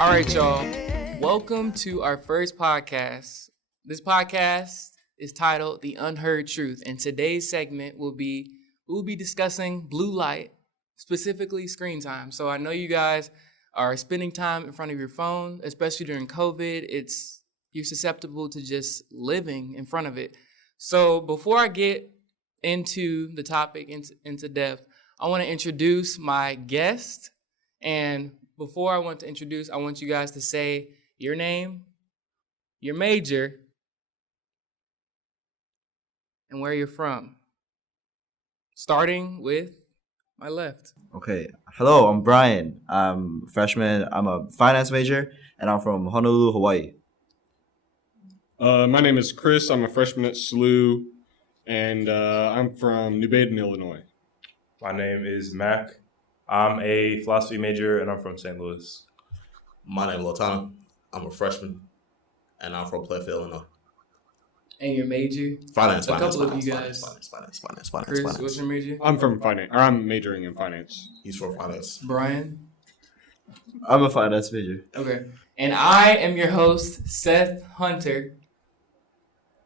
All right, y'all. Welcome to our first podcast. This podcast is titled The Unheard Truth, and today's segment we'll be discussing blue light, specifically screen time. So I know you guys are spending time in front of your phone, especially during COVID. You're susceptible to just living in front of it. So before I get into the topic into depth, I want to introduce my guest. And before I want you guys to say your name, your major, and where you're from. Starting with my left. Okay. Hello, I'm Brian. I'm a freshman. I'm a finance major, and I'm from Honolulu, Hawaii. My name is Chris. I'm a freshman at SLU, and I'm from New Baden, Illinois. My name is Mac. I'm a philosophy major, and I'm from St. Louis. My name is Lotana. I'm a freshman, and I'm from Playfield, Illinois. And your major? Finance. Finance. Chris, what's your major? I'm from finance, or I'm majoring in finance. He's from finance. Brian? I'm a finance major. Okay. And I am your host, Seth Hunter,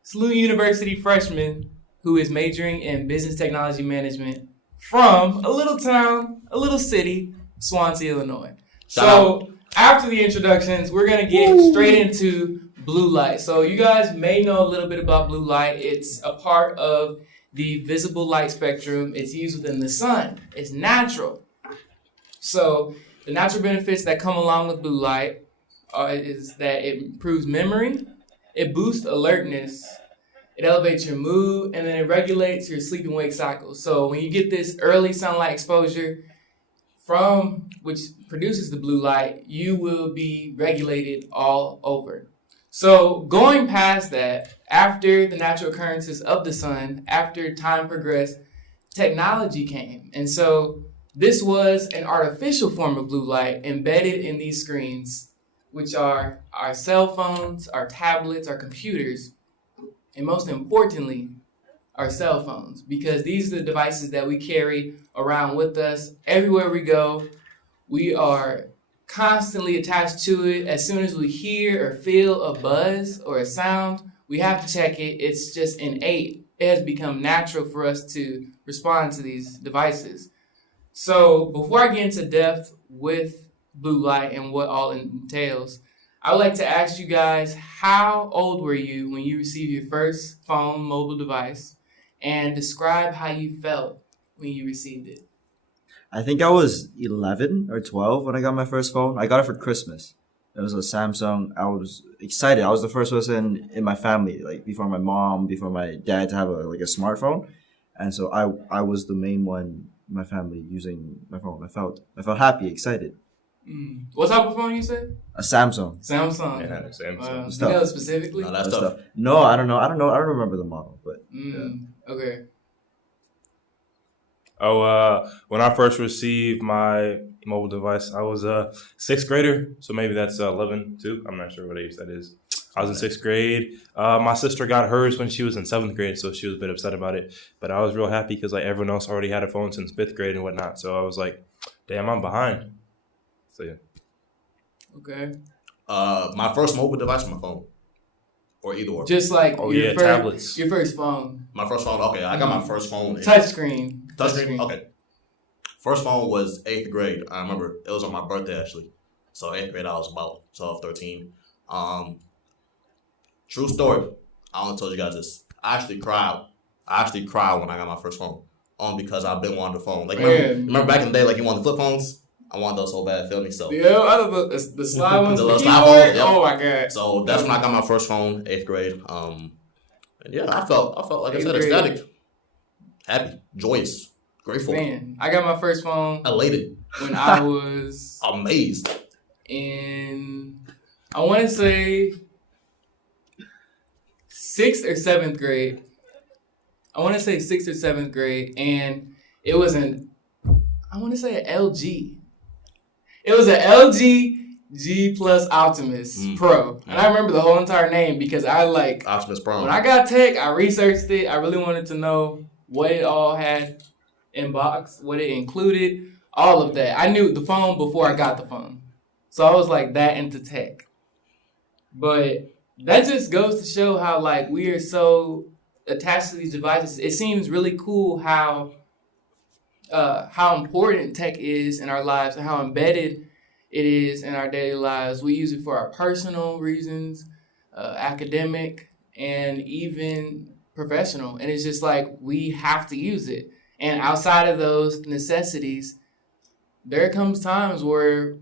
SLU University freshman who is majoring in business technology management from a little town, a little city, Swansea, Illinois. So after the introductions, we're going to get straight into blue light. So you guys may know a little bit about blue light. It's a part of the visible light spectrum. It's used within the sun. It's natural. So the natural benefits that come along with blue light is that it improves memory, it boosts alertness, it elevates your mood, and then it regulates your sleep and wake cycles. So when you get this early sunlight exposure from which produces the blue light, you will be regulated all over. So going past that, after the natural occurrences of the sun, after time progressed, technology came. And so this was an artificial form of blue light embedded in these screens, which are our cell phones, our tablets, our computers, and most importantly, our cell phones, because these are the devices that we carry around with us everywhere we go. We are constantly attached to it. As soon as we hear or feel a buzz or a sound, we have to check it. It's just innate. It has become natural for us to respond to these devices. So before I get into depth with blue light and what all it entails, I would like to ask you guys, how old were you when you received your first phone mobile device, and describe how you felt when you received it? I think I was 11 or 12 when I got my first phone. I got it for Christmas. It was a Samsung. I was excited. I was the first person in my family, like before my mom, before my dad, to have a smartphone. And so I was the main one in my family using my phone. I felt happy, excited. What type of phone you said? A Samsung. Samsung. Yeah, Samsung. You know specifically? No, that stuff. No, I don't know. I don't remember the model, but yeah. Okay. When I first received my mobile device, I was a sixth grader, so maybe that's 11 too. I'm not sure what age that is. I was in sixth grade. My sister got hers when she was in seventh grade, so she was a bit upset about it. But I was real happy because everyone else already had a phone since fifth grade and whatnot. So I was like, damn, I'm behind. So yeah. Okay. My first mobile device was my phone. Or either or. Just like tablets. Your first phone. My first phone, okay. I got my first phone. Touchscreen. Okay. First phone was 8th grade. I remember it was on my birthday, actually. So 8th grade, I was about 12, 13. True story. I only told you guys this. I actually cried when I got my first phone. Because I've been wanting a phone. Like, remember back in the day, like you wanted flip phones? I want those so bad, feel me? So yeah, I know the slide ones. The little slide phone. Yep. Oh my god! So that's when I got my first phone, 8th grade. And yeah, I felt like I said, ecstatic, happy, joyous, grateful. Man, I got my first phone. Elated. When I was amazed. I want to say 6th or 7th grade. And it was an LG. It was an LG G Plus Optimus Pro. And I remember the whole entire name because Optimus Pro. When I got tech, I researched it. I really wanted to know what it all had in box, what it included, all of that. I knew the phone before I got the phone. So I was like that into tech. But that just goes to show how like we are so attached to these devices. It seems really cool how important tech is in our lives and how embedded it is in our daily lives. We use it for our personal reasons, academic, and even professional. And it's just like we have to use it. And outside of those necessities, there comes times where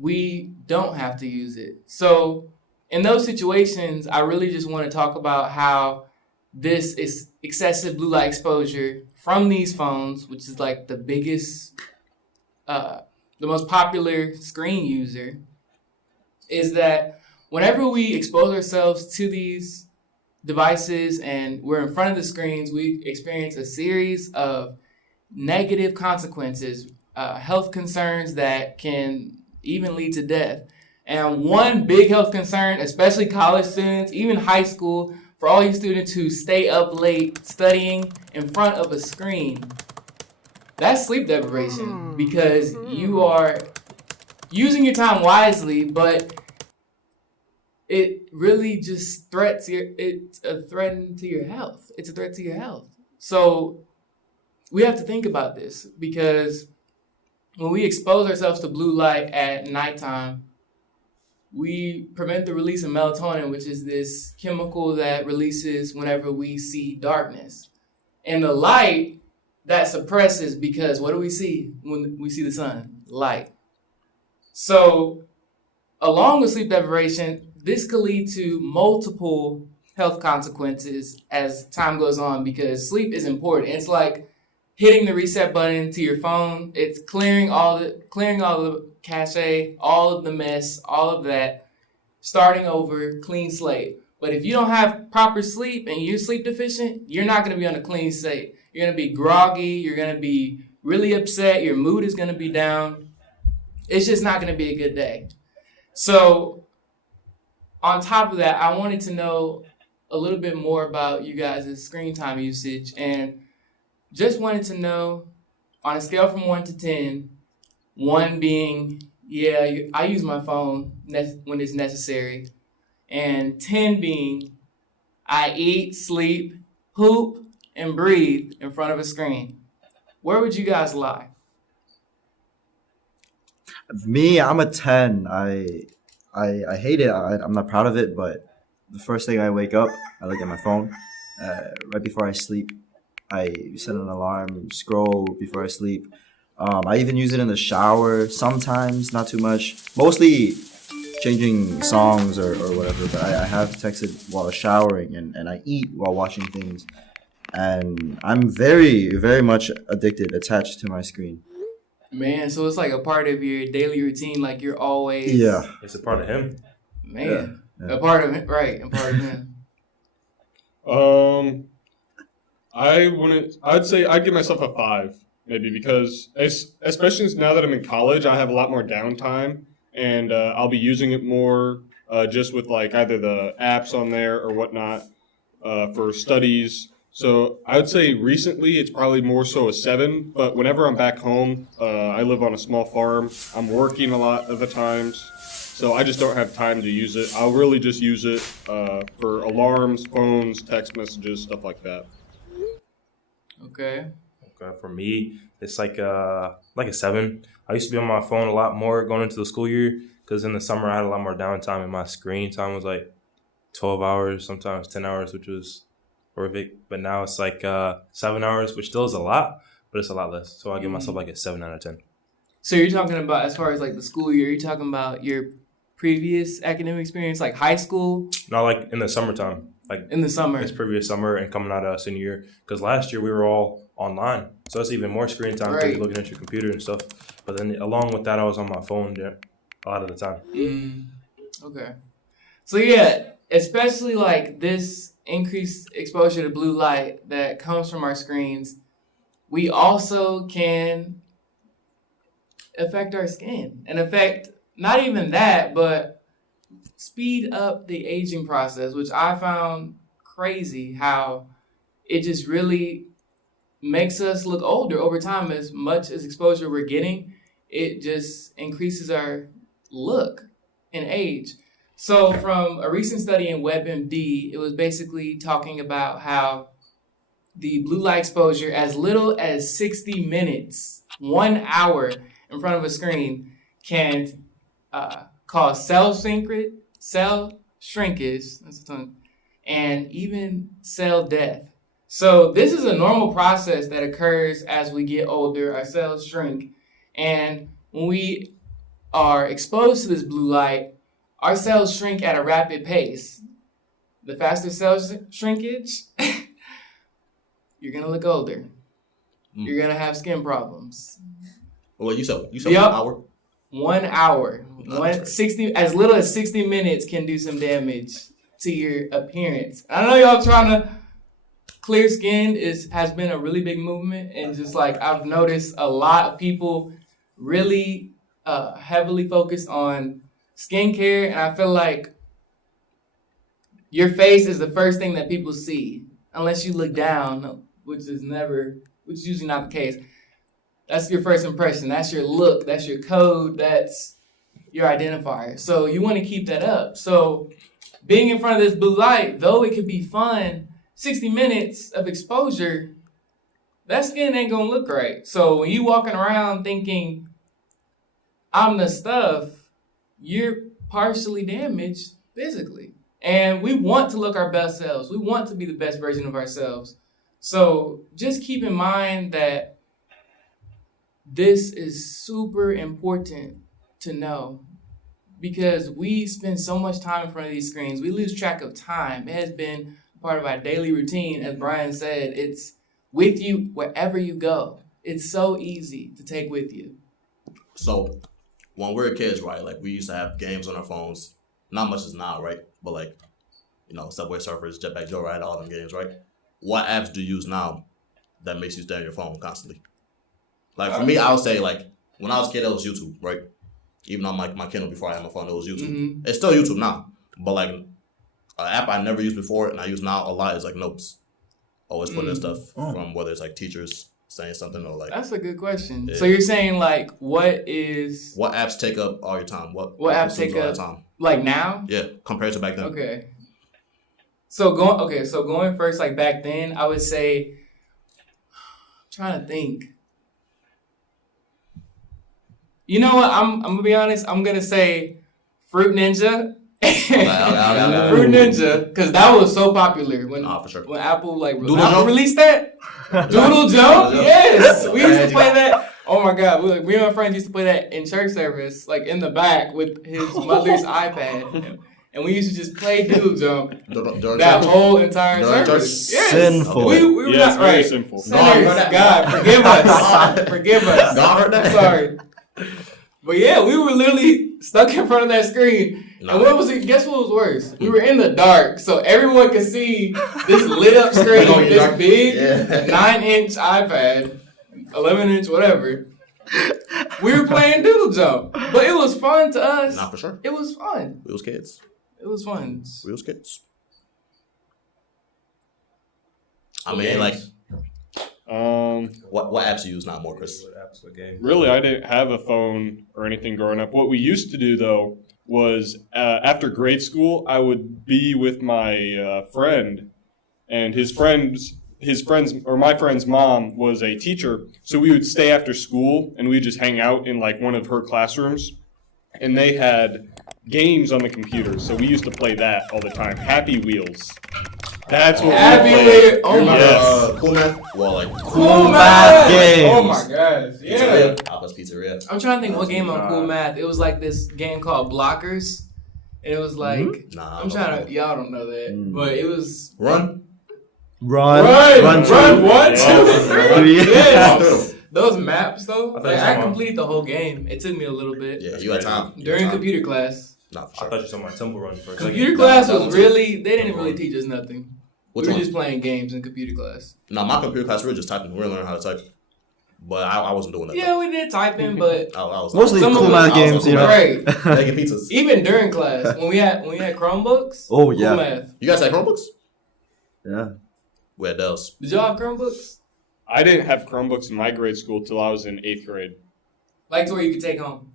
we don't have to use it. So in those situations, I really just want to talk about how this is excessive blue light exposure from these phones, which is like the biggest, the most popular screen user, is that whenever we expose ourselves to these devices and we're in front of the screens, we experience a series of negative consequences, health concerns that can even lead to death. And one big health concern, especially college students, even high school, for all you students who stay up late studying in front of a screen, that's sleep deprivation because you are using your time wisely, but it really just it's a threat to your health. It's a threat to your health. So we have to think about this because when we expose ourselves to blue light at nighttime, we prevent the release of melatonin, which is this chemical that releases whenever we see darkness. And the light that suppresses because what do we see when we see the sun? Light. So along with sleep deprivation, this could lead to multiple health consequences as time goes on because sleep is important. It's like hitting the reset button to your phone. It's clearing all the cache, all of the mess, all of that, starting over, clean slate. But if you don't have proper sleep and you're sleep deficient, you're not going to be on a clean slate. You're going to be groggy. You're going to be really upset. Your mood is going to be down. It's just not going to be a good day. So on top of that, I wanted to know a little bit more about you guys' screen time usage and just wanted to know on a scale from 1 to 10, 1 being, I use my phone when it's necessary, and 10 being, I eat, sleep, poop, and breathe in front of a screen. Where would you guys lie? Me, I'm a 10. I hate it. I'm not proud of it, but the first thing I wake up, I look at my phone. Right before I sleep, I set an alarm, scroll before I sleep. I even use it in the shower sometimes, not too much. Mostly changing songs or whatever, but I have texted while showering and I eat while watching things. And I'm very, very much attached to my screen. Man, so it's like a part of your daily routine, like you're always... Yeah. It's a part of him. Man, yeah. A part of it, right, a part of him. I'd say I'd give myself a 5, maybe, because especially now that I'm in college, I have a lot more downtime, and I'll be using it more just with like either the apps on there or whatnot for studies. So I would say recently it's probably more so a 7, but whenever I'm back home, I live on a small farm. I'm working a lot of the times, so I just don't have time to use it. I'll really just use it for alarms, phones, text messages, stuff like that. Okay. For me, it's like a 7. I used to be on my phone a lot more going into the school year because in the summer I had a lot more downtime and my screen time was like 12 hours, sometimes 10 hours, which was horrific. But now it's like 7 hours, which still is a lot, but it's a lot less. So I give myself like a 7 out of 10. So you're talking about, as far as like the school year, you're talking about your previous academic experience, like high school? Not like in the summertime. Like in the summer. This previous summer and coming out of senior year. Because last year we were all online. So that's even more screen time because you're looking at your computer and stuff. But then along with that, I was on my phone a lot of the time. Okay. So yeah, especially like this increased exposure to blue light that comes from our screens, we also can affect our skin and affect not even that, but speed up the aging process, which I found crazy how it just really makes us look older over time. As much as exposure we're getting, it just increases our look and age. So from a recent study in WebMD, it was basically talking about how the blue light exposure, as little as 60 minutes, 1 hour in front of a screen, can cause cell shrinkage, that's the tongue, and even cell death. So this is a normal process that occurs as we get older. Our cells shrink, and when we are exposed to this blue light, our cells shrink at a rapid pace. The faster cell shrinkage, you're gonna look older. You're gonna have skin problems. Well, you said Yep. 1 hour. 1 hour, as little as 60 minutes can do some damage to your appearance. I know y'all trying to clear skin has been a really big movement, and just like I've noticed a lot of people really heavily focused on skincare, and I feel like your face is the first thing that people see, unless you look down, which is usually not the case. That's your first impression. That's your look. That's your code. That's your identifier. So you want to keep that up. So being in front of this blue light, though it could be fun, 60 minutes of exposure, that skin ain't going to look right. So when you walking around thinking, I'm the stuff, you're partially damaged physically. And we want to look our best selves. We want to be the best version of ourselves. So just keep in mind that this is super important to know, because we spend so much time in front of these screens. We lose track of time. It has been part of our daily routine. As Brian said, it's with you wherever you go. It's so easy to take with you. So when we were kids, right, like we used to have games on our phones. Not much as now, right? But like, Subway Surfers, Jetpack Joyride, all them games, right? What apps do you use now that makes you stay on your phone constantly? Like for me, I would say like when I was a kid, it was YouTube, right? Even on my Kindle before I had my phone, it was YouTube. Mm-hmm. It's still YouTube now, but like an app I never used before and I use now a lot is like Notes. Always putting in stuff from whether it's like teachers saying something or like. That's a good question. Yeah. So you're saying like what apps take up all your time? What apps take all up your time? Like now? Yeah, compared to back then. Okay. So going first, like back then, I would say, I'm trying to think. You know what? I'm gonna be honest. I'm gonna say Fruit Ninja. Fruit Ninja, because that was so popular when for sure. when Apple Jump? released that. Doodle Jump, yes, we used to play that. Oh my God, we and my friends used to play that in church service, like in the back with his mother's iPad, and we used to just play Doodle Jump that whole entire service. Yes. Sinful. We were Yes, not very right. sinful. Sinners, God, forgive us. Forgive us. God heard that? I'm sorry. But yeah, we were literally stuck in front of that screen. No. And what was it? Guess what was worse? We were in the dark, so everyone could see this lit up screen, this big 9-inch iPad, 11-inch, whatever. We were playing Doodle Jump, but it was fun to us. Not for sure. It was fun. We was kids. It was fun. We was kids. I mean, like, what apps you use now more, Chris? What apps, what games? Really, I didn't have a phone or anything growing up. What we used to do, though, was after grade school, I would be with my friend, and my friend's mom was a teacher, so we would stay after school, and we'd just hang out in, like, one of her classrooms, and they had games on the computer, so we used to play that all the time. Happy Wheels. That's what Happy we played. Wheels. Oh my Yes. God. Cool Math? Well, like, Cool Math Math games. Oh my gosh. Yeah. Pizzeria. Papa's Pizzeria. I'm trying to think what game on Cool Math. It was like this game called Blockers. And it was like, Nah. I'm trying to, y'all don't know that, but it was. Run. Run Run, two. 1, 2, 3. Three. Yes. Those maps though, I thought like, you I said completed the whole game. It took me a little bit. Yeah, you had time. During computer class. Nah, for I sure. thought you said my Temple Run first. Computer class was really, they didn't really teach us nothing. Which We were one? just playing games in computer class. No, my computer class, we were just typing. We were learning how to type. But I wasn't doing that. Yeah, we did typing, but I was Mostly Some of Cool it- Math I was games, on you know. right. making pizzas. Even during class, when we had Chromebooks. Oh, Cool yeah. Math. You guys had Chromebooks? Yeah. We had Dells. Did y'all have Chromebooks? I didn't have Chromebooks in my grade school till I was in 8th grade. Like to where you could take home.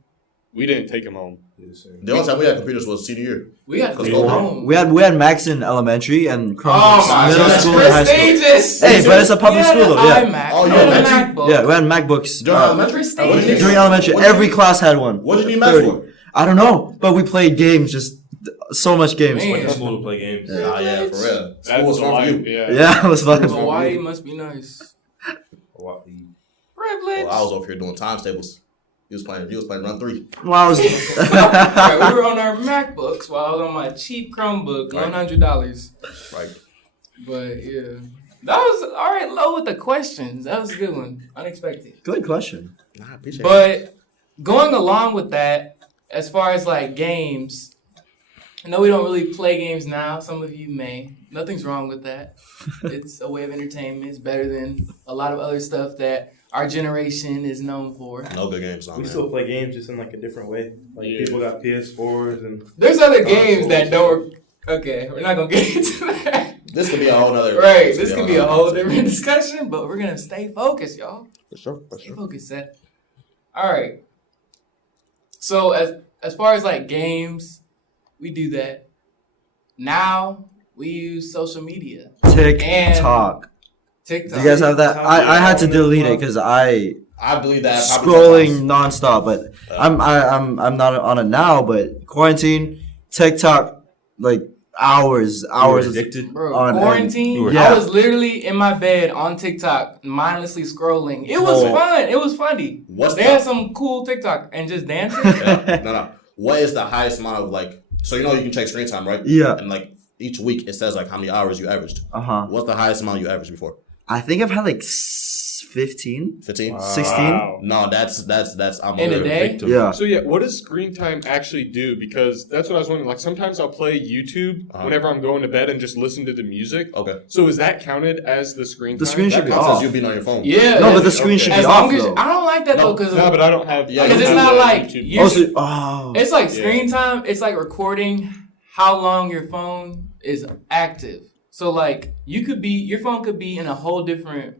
We didn't take them home. Yes, sir. The only time we had computers was senior year. We had to Let's take go. home. We had Macs in elementary and Chromebooks Oh my middle gosh, school and high school. prestigious. Hey, but it's a public We had school an though. Yeah, iMac. Oh, We you had had a Mac? MacBook. yeah, we had MacBooks. During elementary? Prestigious. During elementary, What did every you- class had one. What did you need Macs 30. for? I don't know, but we played games, just so much games. Man. Went to school to play games. Yeah. Ah, yeah, for real. School That's was the fun for life. you. Yeah. Yeah, it was fun. Hawaii must be nice. Wow. Privilege. Well, I was over here doing times tables. He was playing run 3. Well, I was. Right, we were on our MacBooks while I was on my cheap Chromebook, Right. $100. Right. But yeah, that was all right. Low with the questions. That was a good one. Unexpected. Good question. Nah, I appreciate it. But going along with that, as far as like games, I know we don't really play games now. Some of you may. Nothing's wrong with that. It's a way of entertainment. It's better than a lot of other stuff that our generation is known for. No good games on We man. still play games just in like a different way. Like Yeah. people got PS4s and There's other games that don't. Okay, we're not gonna get into that. This could be a whole nother. Right, this could be a whole nother different discussion, but we're gonna stay focused, y'all. For sure. For Stay sure. focused, Seth. All right. So as far as like games, we do that. Now we use social media, TikTok. TikTok. Do you guys have that? I had to delete it because I I believe that. probably scrolling sometimes. nonstop. But I'm not on it now. But quarantine, TikTok, like hours. addicted. Bro, on quarantine. you were- I Yeah. was literally in my bed on TikTok, mindlessly scrolling. It was Oh. fun. It was funny. What's They the- had some cool TikTok and just dancing. Yeah. No. What is the highest amount of like? So you know you can check screen time, right? Yeah. And like each week it says like how many hours you averaged. What's the highest amount you averaged before? I think I've had like 15, 15. Wow. 16. Wow. No, that's I'm In a aware. day? Victim. Yeah. So yeah, what does screen time actually do? Because that's what I was wondering. Like sometimes I'll play YouTube whenever I'm going to bed and just listen to the music. Okay. So is that counted as the screen time? The screen should That be counts off. as you being on your phone. Yeah. No, but the as- screen should be as off long as though. I don't like that though because No, but I don't have. Yeah, I don't it's have not the like YouTube. you- Oh, it's like Yeah. screen time. It's like recording how long your phone is active. So like your phone could be in a whole different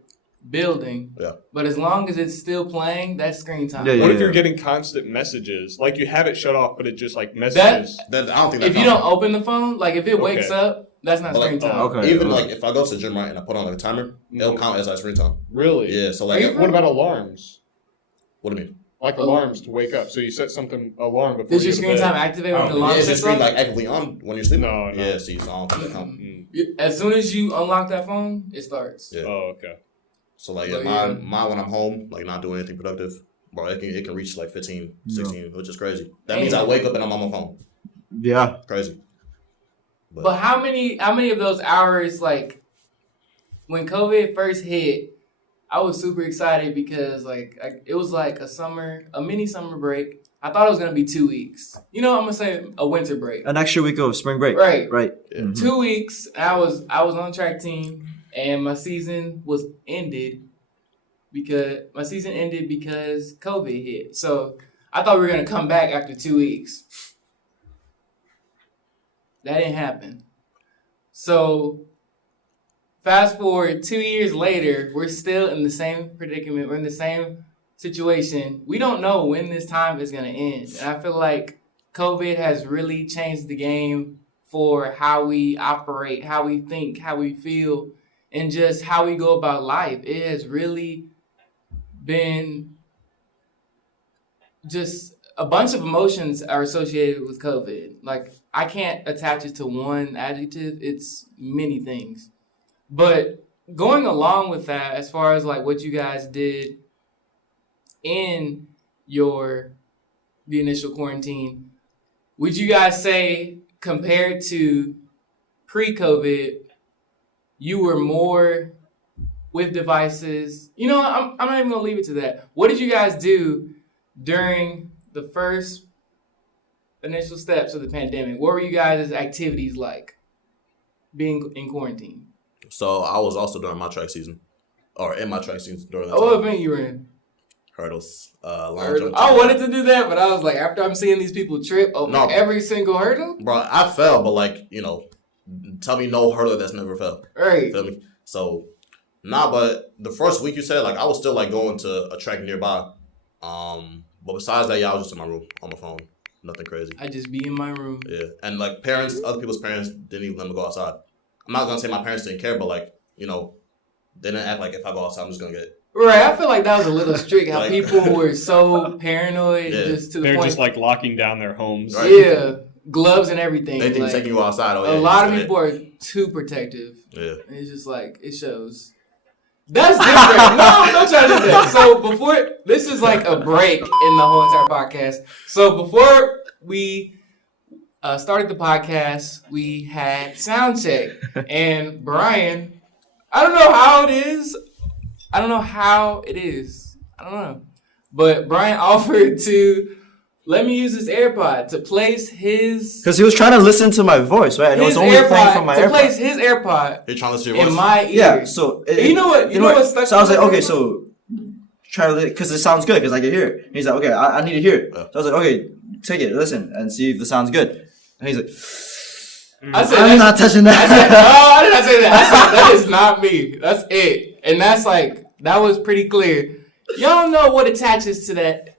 building. Yeah. But as long as it's still playing, that's screen time. Yeah, What if yeah. you're getting constant messages? Like you have it shut off, but it just like messages. Then I don't think that If you counts. don't open the phone, like if it wakes Okay. up, that's not But, screen like, time. Okay. Even like if I go to the gym right and I put on like a timer, it'll count as like screen time. Really? Yeah. So Are like, you- What about alarms? what do you mean? Like alarms to wake up. So you set something alarm before Does you your go to screen bed. time activate when the Oh, alarm Yeah, is your sets screen off? like actively on when you're sleeping? No, no. Yeah. See, so I don't think that count. As soon as you unlock that phone, it starts. Yeah. Oh, okay. So like, But yeah, yeah. mine when I'm home, like not doing anything productive, bro, it can reach like 15, 16, which is crazy. That means I wake up and I'm on my phone. yeah. Crazy. But how many of those hours, like when COVID first hit, I was super excited because it was like a mini summer break. I thought it was gonna be 2 weeks. You know, I'm gonna say a winter break. An extra week of spring break. Right. Right. Yeah. Mhm. 2 weeks. I was on track team, and my season ended because COVID hit. So I thought we were gonna come back after 2 weeks. That didn't happen. So fast forward 2 years later, we're still in the same predicament. We're in the same situation. We don't know when this time is gonna end. And I feel like COVID has really changed the game for how we operate, how we think, how we feel, and just how we go about life. It has really been just a bunch of emotions are associated with COVID. Like, I can't attach it to one adjective. It's many things. But going along with that, as far as like what you guys did in the initial quarantine, would you guys say compared to pre-COVID, you were more with devices? You know, I'm not even gonna leave it to that. What did you guys do during the first initial steps of the pandemic? What were you guys' activities like being in quarantine? So I was also during my track season, or in my track season during that What time. event you were in? Hurdles, long jump. I wanted to do that, but I was like, after I'm seeing these people trip over No. every single hurdle, Bro, I fell, but like, you know, tell me no hurdler that's never fell. right? Feel me? So, but the first week you said, like, I was still like going to a track nearby. But besides that, yeah, I was just in my room on my phone. Nothing crazy. I just be in my room. Yeah, and like other people's parents didn't even let me go outside. I'm not gonna say my parents didn't care, but like they didn't act like if I go outside, I'm just gonna get. Right, I feel like that was a little strict. How Like- people were so paranoid, Yeah. just to the They're point. just like locking down their homes. Right. Yeah, gloves and everything. They think like, taking you outside. Oh yeah, a lot of just people are too protective. Yeah. And it's just like it shows. That's different. No, don't try to do that. So before this is like a break in the whole entire podcast. So before we started the podcast, we had sound check, and Brian, I don't know how it is. I don't know. But Brian offered to let me use his AirPod to place his Because he was trying to listen to my voice, right? And it was only playing from my to AirPod. place his AirPod You're trying to listen to your in voice? my ear. Yeah, so You know what? You know what stuck So I was like, to my okay, AirPod? so try to because it sounds good because I can hear it. He's like, okay, I need to hear it. So I was like, okay, take it, listen, and see if it sounds good. And he's like, I said, I'm not touching I said, that. no, I did not say that. I said, that is not me. That's it. And that's like, that was pretty clear. Y'all know what attaches to that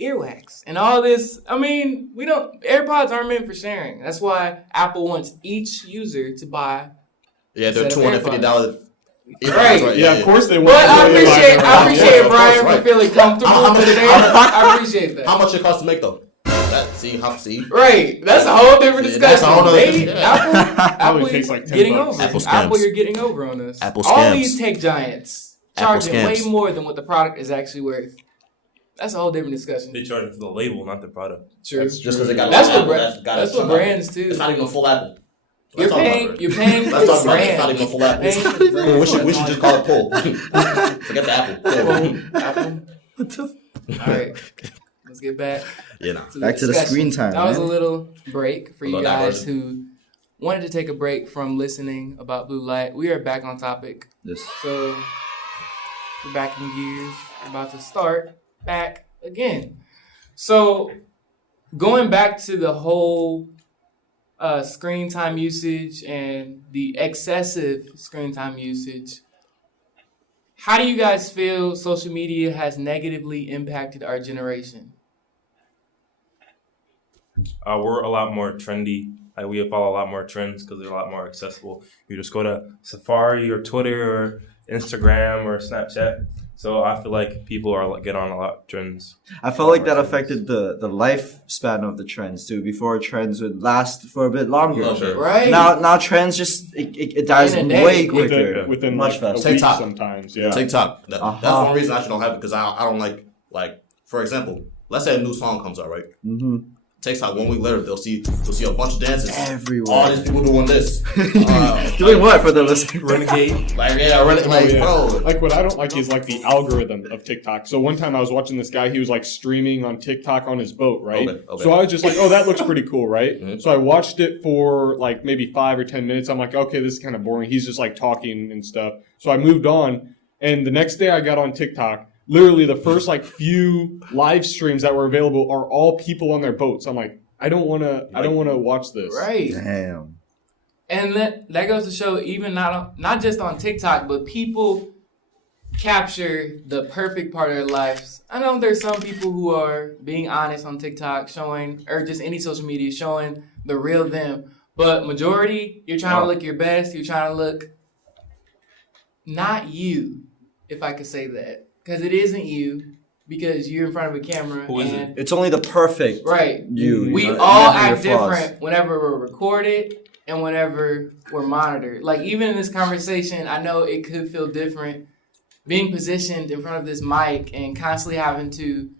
earwax and all this. I mean, AirPods aren't meant for sharing. That's why Apple wants each user to buy. Yeah, they're Set of $250. Right. Yeah, of course they want. But I to appreciate of Brian course, for feeling comfortable How much- today. how I appreciate that. How much it costs to make though? See? Right, that's a whole different Yeah, discussion. that's a whole nother They- discussion, yeah. Apple takes like $10. getting over. Apple us. scams. Apple, you're getting over on us. Apple All scams. these tech giants Apple charging way scams. more than what the product is actually worth. That's a whole different They discussion. charge for the label, not the product. True. Just because they got That's Apple, what that's got that's a what ton of- brands too. It's not even a full Apple. You're Let's talk about paying. it. You're paying Let's for talk about it. It's not brand. even a full Apple. Paying for brand. We should just call it pull. Forget the Apple. Pull. Apple. All right, let's get back. Yeah, nah. Back to the discussion. screen time, That was a man. little break for A you little guys diversion. who wanted to take a break from listening about blue light. We are back on topic. Yes. So we're back in gears. We're about to start back again. So going back to the whole screen time usage and the excessive screen time usage, how do you guys feel social media has negatively impacted our generation? We're a lot more trendy. Like we follow a lot more trends because they're a lot more accessible. You just go to Safari or Twitter or Instagram or Snapchat. So I feel like people are get on a lot of trends. I felt like that affected the lifespan of the trends too. Before trends would last for a bit longer. Okay. Right? Now trends just it dies In a day. way quicker, within much like faster. a week TikTok. sometimes. Yeah. TikTok. That's one reason I actually don't have it because I don't like for example, let's say a new song comes out, right? Mm-hmm. TikTok 1 week later they'll see a bunch of dances. Everywhere. All these people doing this. Doing what for the listener? Renegade. Like yeah, like bro. Like what I don't like is like the algorithm of TikTok. So one time I was watching this guy, he was like streaming on TikTok on his boat, right? Okay. So I was just like, oh, that looks pretty cool, right? Mhm. So I watched it for like maybe 5 or 10 minutes. I'm like, okay, this is kind of boring. He's just like talking and stuff. So I moved on, and the next day I got on TikTok. Literally the first like few live streams that were available are all people on their boats. I'm like, I don't want to watch this. Right. Damn. And that goes to show even not just on TikTok, but people capture the perfect part of their lives. I know there's some people who are being honest on TikTok, showing, or just any social media, showing the real them. But majority, you're trying to look your best. You're trying to look not you, if I could say that. Because it isn't you, because you're in front of a camera. Who is and, It's only the perfect right. you. We you know, all never your act flaws. different whenever we're recorded and whenever we're monitored. Like even in this conversation, I know it could feel different being positioned in front of this mic and constantly having to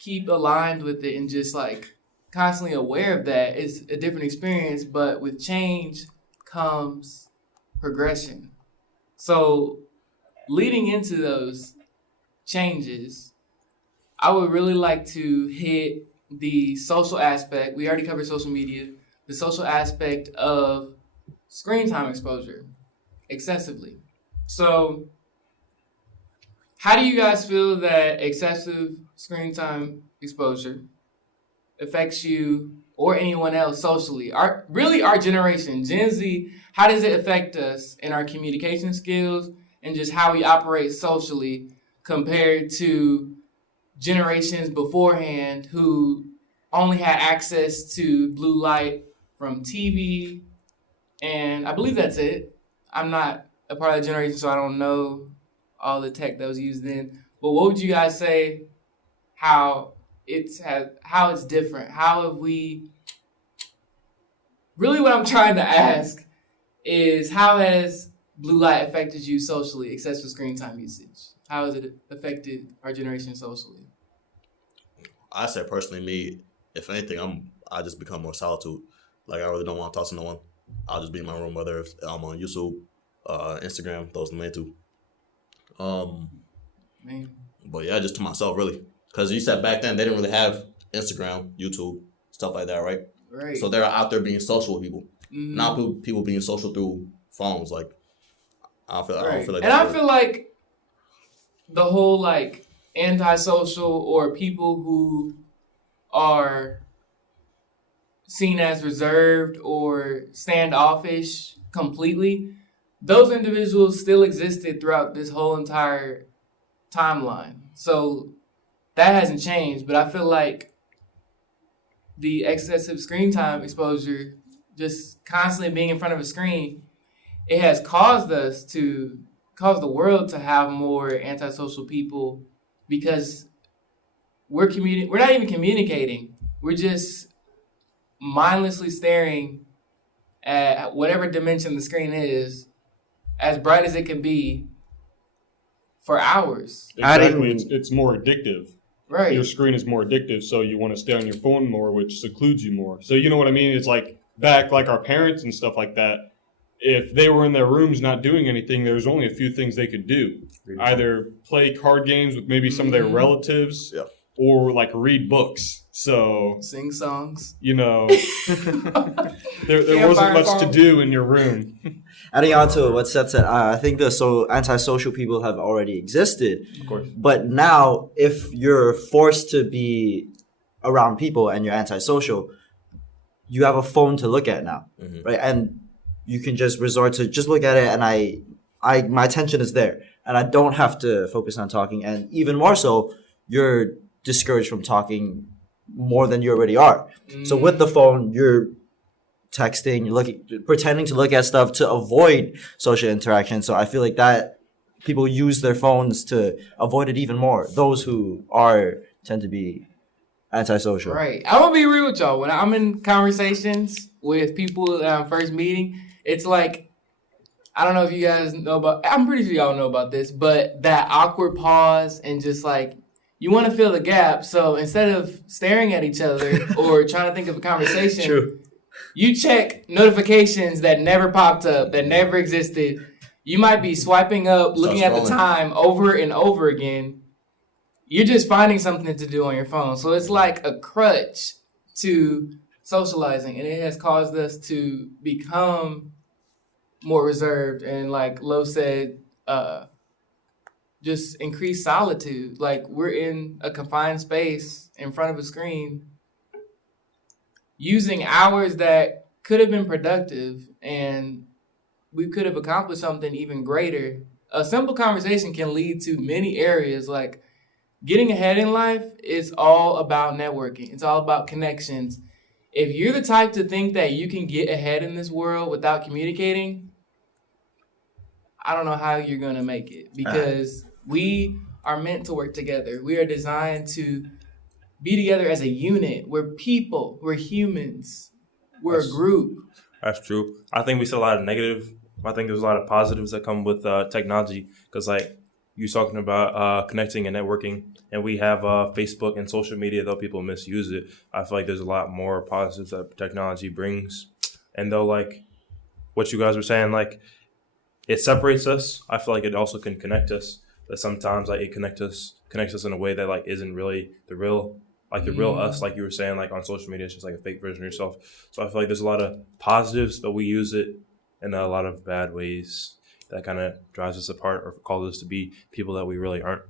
keep aligned with it and just like constantly aware of that is a different experience. But with change comes progression. So leading into those changes, I would really like to hit the social aspect. We already covered social media. The social aspect of screen time exposure excessively. So how do you guys feel that excessive screen time exposure affects you or anyone else socially? Our generation, Gen Z, how does it affect us in our communication skills and just how we operate socially compared to generations beforehand who only had access to blue light from TV, and I believe that's it. I'm not a part of the generation, so I don't know all the tech that was used then. But what would you guys say how it's different? How have we? Really, what I'm trying to ask is how has blue light affected you socially, excessive screen time usage? How has it affected our generation socially? I say personally, me, if anything, I just become more solitude. Like I really don't want to talk to no one. I'll just be in my room, whether if I'm on YouTube, Instagram, those are the main two. Man. But yeah, just to myself really, because you said back then they didn't really have Instagram, YouTube, stuff like that, right? Right. So they're out there being social with people. Mhm. Now people being social through phones. Like I don't feel like. And I feel like the whole like antisocial or people who are seen as reserved or standoffish completely, those individuals still existed throughout this whole entire timeline. So that hasn't changed, but I feel like the excessive screen time exposure, just constantly being in front of a screen, it has caused the world to have more antisocial people because we're not even communicating. We're just mindlessly staring at whatever dimension the screen is, as bright as it can be, for hours. Exactly. It's more addictive. Right. Your screen is more addictive, so you want to stay on your phone more, which secludes you more. So you know what I mean? It's like back like our parents and stuff like that. If they were in their rooms not doing anything, there was only a few things they could do. Either play card games with maybe some of their relatives, or like read books. So sing songs. You know, there wasn't much to do in your room. Adding on to what Seth said, I think the antisocial people have already existed. Of course. But now, if you're forced to be around people and you're antisocial, you have a phone to look at now, right? And you can just resort to just look at it, and my attention is there, and I don't have to focus on talking. And even more so, you're discouraged from talking more than you already are. So with the phone, you're texting, you're pretending to look at stuff to avoid social interaction. So I feel like that people use their phones to avoid it even more. Those who tend to be antisocial. Right. I'm gonna be real with y'all. When I'm in conversations with people that I'm first meeting, it's like, I don't know if you guys know I'm pretty sure y'all know about this, but that awkward pause and just like, you want to fill the gap. So instead of staring at each other or trying to think of a conversation, True. You check notifications that never popped up, that never existed. You might be swiping up, looking at the time over and over again. You're just finding something to do on your phone. So it's like a crutch to socializing, and it has caused us to become more reserved and, like Lo said, just increase solitude. Like, we're in a confined space in front of a screen using hours that could have been productive, and we could have accomplished something even greater. A simple conversation can lead to many areas. Like, getting ahead in life is all about networking. It's all about connections. If you're the type to think that you can get ahead in this world without communicating, I don't know how you're going to make it, because we are meant to work together. We are designed to be together as a unit. We're people. We're humans. We're a group. That's true. I think we see a lot of negative. I think there's a lot of positives that come with technology, because like you're talking about connecting and networking, and we have Facebook and social media, though people misuse it. I feel like there's a lot more positives that technology brings. And though like what you guys were saying, like it separates us, I feel like it also can connect us. That sometimes like it connects us in a way that like isn't really the real us, like you were saying, like on social media, it's just like a fake version of yourself. So I feel like there's a lot of positives, but we use it in a lot of bad ways that kind of drives us apart or causes us to be people that we really aren't.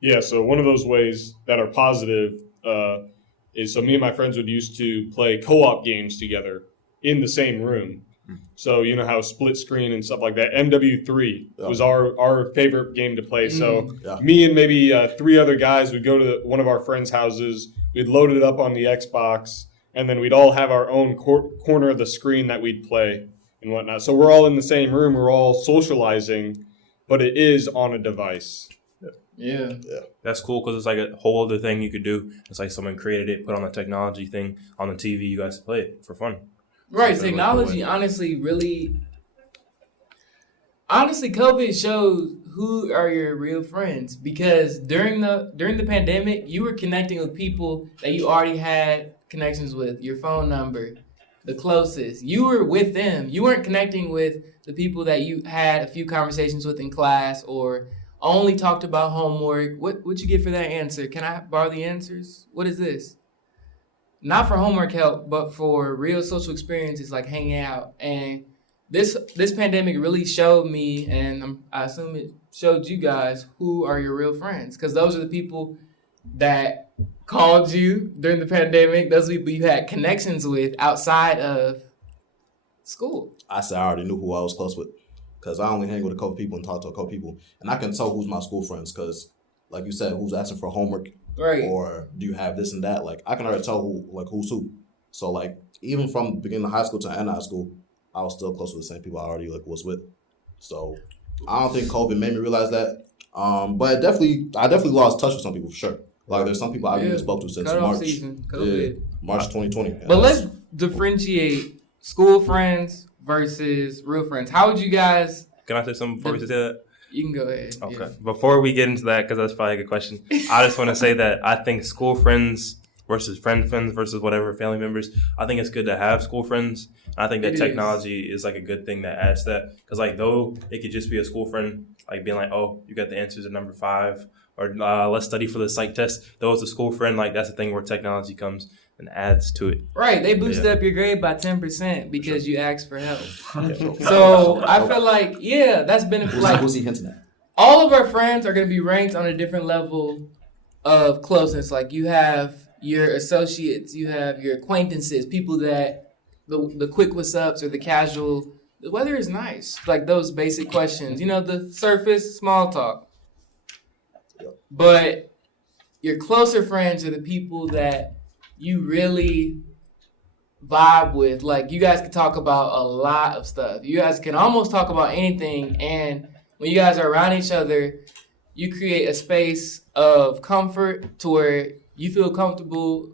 Yeah, so one of those ways that are positive is, so me and my friends would used to play co-op games together in the same room. So you know how split screen and stuff like that. MW3 was our favorite game to play. So me and maybe 3 other guys would go to one of our friends' houses. we'd load it up on the Xbox, and then we'd all have our own corner of the screen that we'd play and whatnot. So we're all in the same room, we're all socializing, but it is on a device. Yeah. That's cool because it's like a whole other thing you could do. It's like someone created it, put on the technology thing on the TV. You guys play it for fun. Right. So Technology, honestly, COVID shows who are your real friends, because during the pandemic, you were connecting with people that you already had connections with, your phone number, the closest. You were with them. You weren't connecting with the people that you had a few conversations with in class or only talked about homework. What'd you get for that answer? Can I borrow the answers? What is this? Not for homework help, but for real social experiences like hanging out. And this pandemic really showed me, and I assume it showed you guys, who are your real friends. Because those are the people that called you during the pandemic. Those people you had connections with outside of school. I said I already knew who I was close with, because I only hang with a couple people and talk to a couple people, and I can tell who's my school friends. Because, like you said, who's asking for homework, Right. or do you have this and that? Like, I can already tell who's who. So, like, even from the beginning of high school to end of high school, I was still close with the same people I already was with. So I don't think COVID made me realize that. But I definitely lost touch with some people for sure. Like, there's some people I haven't even spoke to since Cut-off March. season, COVID. March 2020. But let's differentiate school friends versus real friends. How would you guys? Can I say something before we say that? You can go ahead. Okay. Yeah. Before we get into that, because that's probably a good question, I just want to say that I think school friends versus friends versus whatever family members, I think it's good to have school friends. I think that technology is like a good thing that adds to that. Because like, though it could just be a school friend, like being like, oh, you got the answers at number 5, or let's study for the psych test. Though it's a school friend, like that's the thing where technology comes and adds to it. Right. They boosted up your grade by 10% because you asked for help. So I feel like, that's benefit. Like, who's he hinting at? all of our friends are going to be ranked on a different level of closeness. Like, you have your associates, you have your acquaintances, people that the quick what's ups or the casual, the weather is nice. Like those basic questions, the surface small talk. But your closer friends are the people that you really vibe with. Like, you guys can talk about a lot of stuff. You guys can almost talk about anything. And when you guys are around each other, you create a space of comfort to where you feel comfortable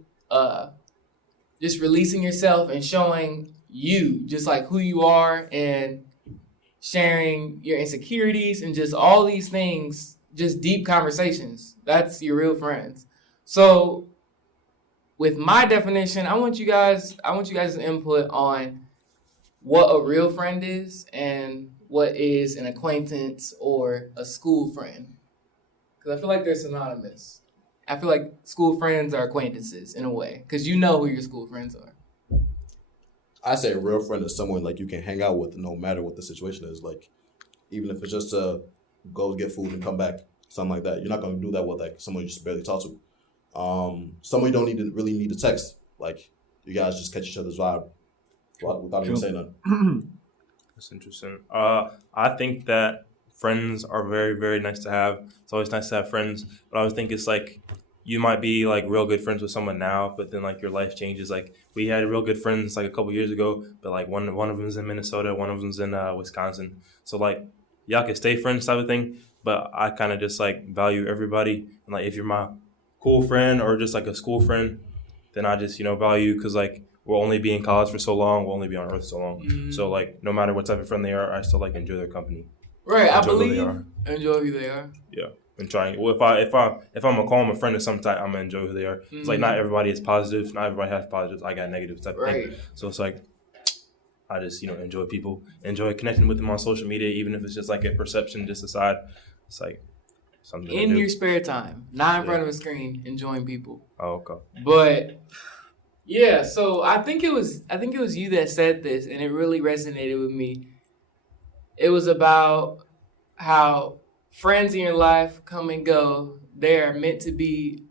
just releasing yourself and showing you just like who you are and sharing your insecurities and just all these things, just deep conversations. That's your real friends. So with my definition, I want you guys' input on what a real friend is and what is an acquaintance or a school friend. Because I feel like they're synonymous. I feel like school friends are acquaintances in a way, because you know who your school friends are. I say a real friend is someone like you can hang out with no matter what the situation is. Like, even if it's just to go get food and come back, something like that. You're not going to do that with like someone you just barely talk to. Someone you don't really need to text. Like, you guys just catch each other's vibe without even saying nothing. That's interesting. I think that friends are very, very nice to have. It's always nice to have friends. But I always think it's like, you might be like real good friends with someone now, but then like your life changes. Like, we had real good friends like a couple years ago, but like one of them's in Minnesota, one of them's in Wisconsin. So like, y'all can stay friends type of thing. But I kind of just like value everybody. And like, if you're my cool friend or just like a school friend, then I just, value, because like, we'll only be in college for so long. We'll only be on earth so long. Mm-hmm. So like, no matter what type of friend they are, I still like enjoy their company. Right. I believe enjoy who they are. Yeah. And trying. Well, if I'm gonna call them a friend of some type, I'm gonna enjoy who they are. Mm-hmm. It's like, not everybody is positive. Not everybody has positives. I got negatives type of thing. So it's like, I just enjoy people, enjoy connecting with them on social media, even if it's just like a perception just aside. It's like something in your spare time, not in front of a screen, enjoying people. Oh, okay. But yeah, so I think it was you that said this, and it really resonated with me. It was about how friends in your life come and go. They're meant to be,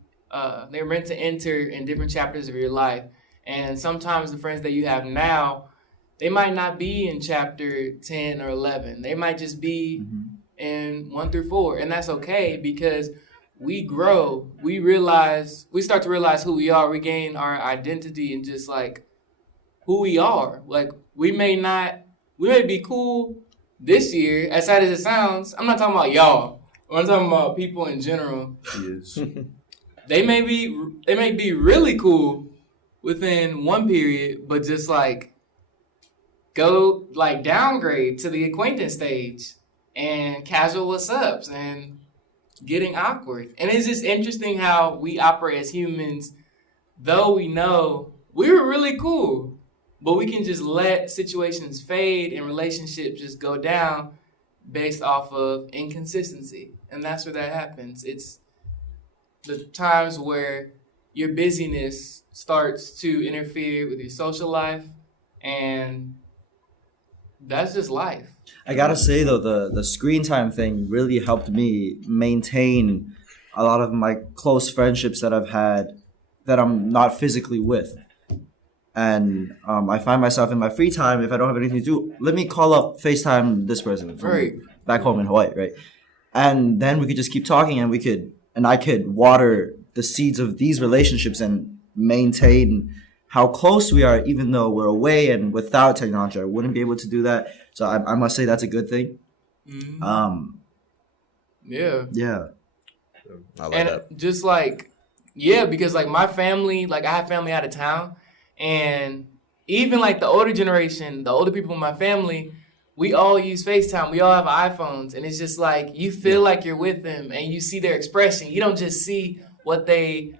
they're meant to enter in different chapters of your life. And sometimes the friends that you have now, they might not be in chapter 10 or 11. They might just be in 1 through 4. And that's okay, because we grow, we start to realize who we are. We gain our identity and just like who we are. Like we may be cool this year, as sad as it sounds. I'm not talking about y'all. I'm talking about people in general. Yes. They may be really cool within one period, but just like go like downgrade to the acquaintance stage and casual what's ups and getting awkward. And it's just interesting how we operate as humans, though we know we were really cool, but we can just let situations fade and relationships just go down based off of inconsistency. And that's where that happens. It's the times where your busyness starts to interfere with your social life, and that's just life. I gotta say though, the screen time thing really helped me maintain a lot of my close friendships that I've had that I'm not physically with. And I find myself in my free time, if I don't have anything to do, let me call up FaceTime this person from Right. back home in Hawaii, right? And then we could just keep talking, and I could water the seeds of these relationships and maintain how close we are, even though we're away. And without technology, I wouldn't be able to do that. So I must say that's a good thing. Mm-hmm. Yeah. Yeah. I like And that. just like, yeah, because like my family, like I have family out of town, and even like the older generation, the older people in my family, we all use FaceTime. We all have iPhones, and it's just like you feel like you're with them and you see their expression. You don't just see what they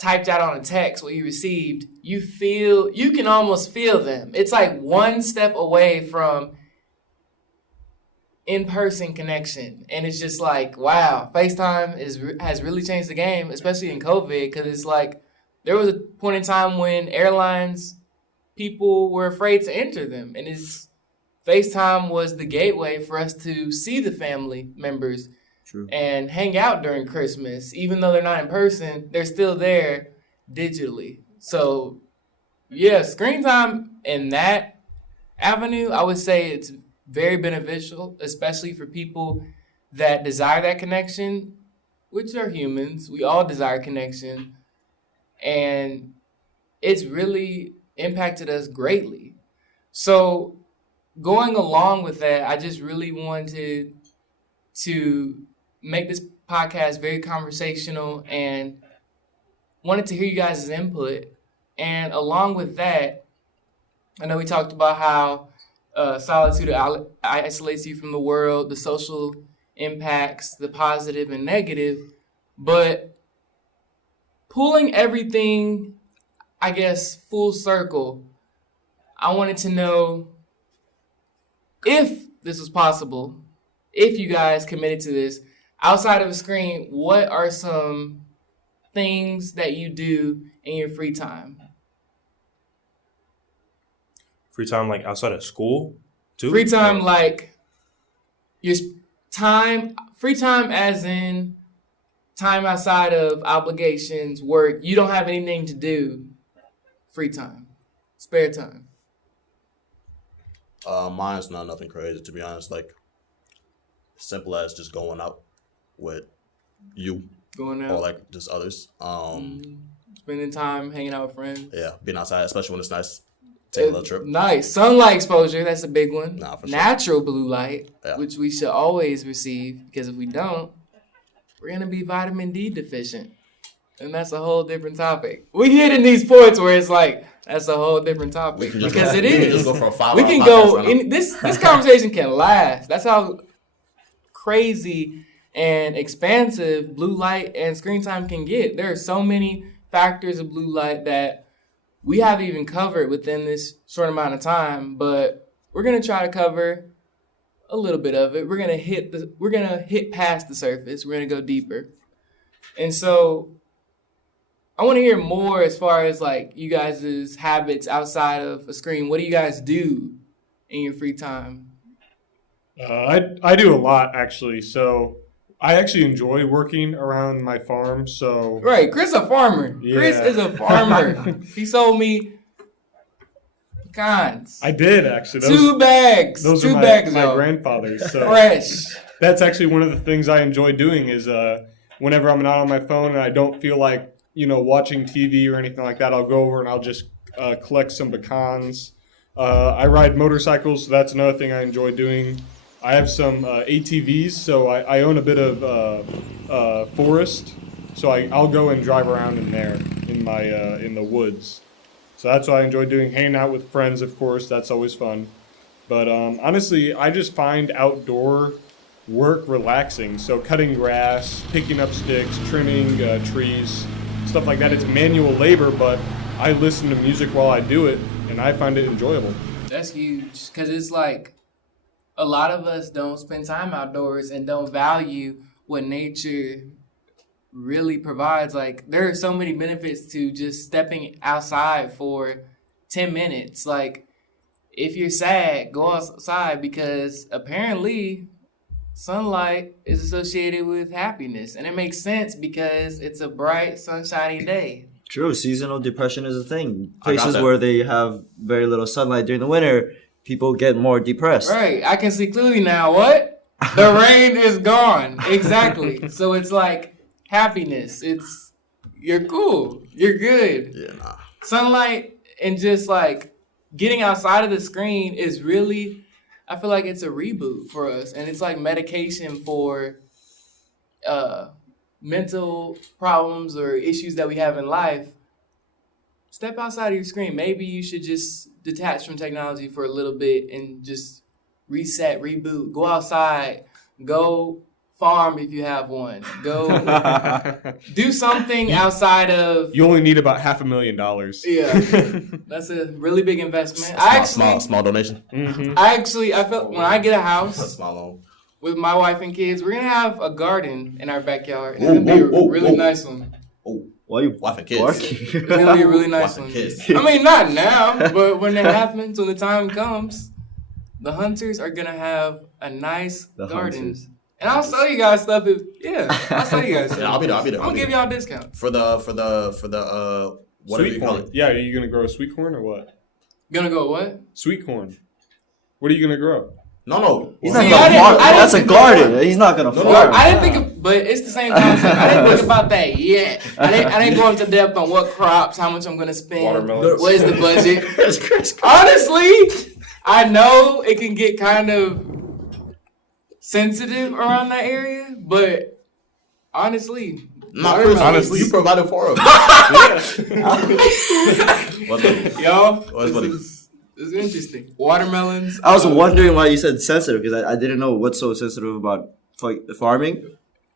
typed out on a text, what you received. You can almost feel them. It's like one step away from in-person connection, and it's just like, wow, FaceTime has really changed the game, especially in COVID, because it's like there was a point in time when airlines, people were afraid to enter them, and FaceTime was the gateway for us to see the family members. True. And hang out during Christmas. Even though they're not in person, they're still there digitally. So, yeah, screen time in that avenue, I would say it's very beneficial, especially for people that desire that connection, which are humans. We all desire connection. And it's really impacted us greatly. So, going along with that, I just really wanted to make this podcast very conversational and wanted to hear you guys' input. And along with that, I know we talked about how solitude isolates you from the world, the social impacts, the positive and negative, but pulling everything, I guess, full circle, I wanted to know if this was possible, if you guys committed to this, outside of a screen, what are some things that you do in your free time? Free time, like outside of school, too? Free time, like your time, free time as in time outside of obligations, work. You don't have anything to do. Free time, spare time. Mine's not nothing crazy, to be honest. Like, simple as just going out with you Going out, or like just others. spending time hanging out with friends. Yeah, being outside, especially when it's nice. Take a little trip. Nice. Sunlight exposure, that's a big one. Nah, for sure. Natural blue light, Yeah. which we should always receive, because if we don't, we're going to be vitamin D deficient. And that's a whole different topic. We hit in these points where it's like, that's a whole different topic. Because it we can is. just go for a 5 We hour can podcast go, right now. in, this conversation can last. That's how crazy and expansive blue light and screen time can get. There are so many factors of blue light that we haven't even covered within this short amount of time, but we're gonna try to cover a little bit of it. We're gonna hit past the surface. We're gonna go deeper. And so I want to hear more as far as like you guys' habits outside of a screen. What do you guys do in your free time? I do a lot, actually. So I actually enjoy working around my farm. So Right, Chris a farmer. Chris Yeah. is a farmer. He sold me pecans. I did, actually. Two bags. Those Two are bags, my y'all. grandfather's. So Fresh. that's actually one of the things I enjoy doing is whenever I'm not on my phone and I don't feel like, watching TV or anything like that, I'll go over and I'll just collect some pecans. I ride motorcycles, so that's another thing I enjoy doing. I have some ATVs, so I own a bit of forest, so I'll go and drive around in there in the woods. So that's what I enjoy doing. Hanging out with friends, of course, that's always fun. But honestly, I just find outdoor work relaxing. So cutting grass, picking up sticks, trimming trees, stuff like that. It's manual labor, but I listen to music while I do it, and I find it enjoyable. That's huge, because it's like a lot of us don't spend time outdoors and don't value what nature really provides. Like, there are so many benefits to just stepping outside for 10 minutes. Like, if you're sad, go outside, because apparently sunlight is associated with happiness. And it makes sense because it's a bright, sunshiny day. True, seasonal depression is a thing. I got Places that. where they have very little sunlight during the winter, people get more depressed. Right. I can see clearly now. What? The rain is gone. Exactly. So it's like happiness. You're cool. You're good. Yeah, nah. Sunlight and just like getting outside of the screen is really, I feel like it's a reboot for us. And it's like medication for mental problems or issues that we have in life. Step outside of your screen. Maybe you should just detach from technology for a little bit and just reset, reboot. Go outside. Go farm if you have one. Go do something outside of. You only need about $500,000. Yeah, that's a really big investment. Small donation. Mm-hmm. I felt when I get a A house small loan. with my wife and kids, we're gonna have a garden in our backyard. And it's gonna be a really nice one. Oh, Why you wife and kids. barking? It's gonna be a really nice Wife and one. kids. I mean, not now, but when it happens, when the time comes, the hunters are gonna have a nice The garden. hunters. And I'll sell you guys stuff if I'll sell you guys stuff. Yeah, I'll be there. I'm gonna give y'all discounts. For the whatever Sweet you call corn. it. Yeah, are you gonna grow sweet corn or what? Gonna go what? Sweet corn. What are you gonna grow? No. He's See, not gonna farm. I didn't That's a think garden. about- He's not gonna No, farm. I didn't think of, but it's the same concept. I didn't think about that yet. I didn't go into depth on what crops, how much I'm gonna spend, Watermelons. what is the budget. That's crazy. Honestly, I know it can get kind of sensitive around that area, but honestly, Not watermelons- honestly, you provided for him. What's funny? Yo, What's funny? this is interesting. Watermelons. I was wondering why you said sensitive because I didn't know what's so sensitive about farming.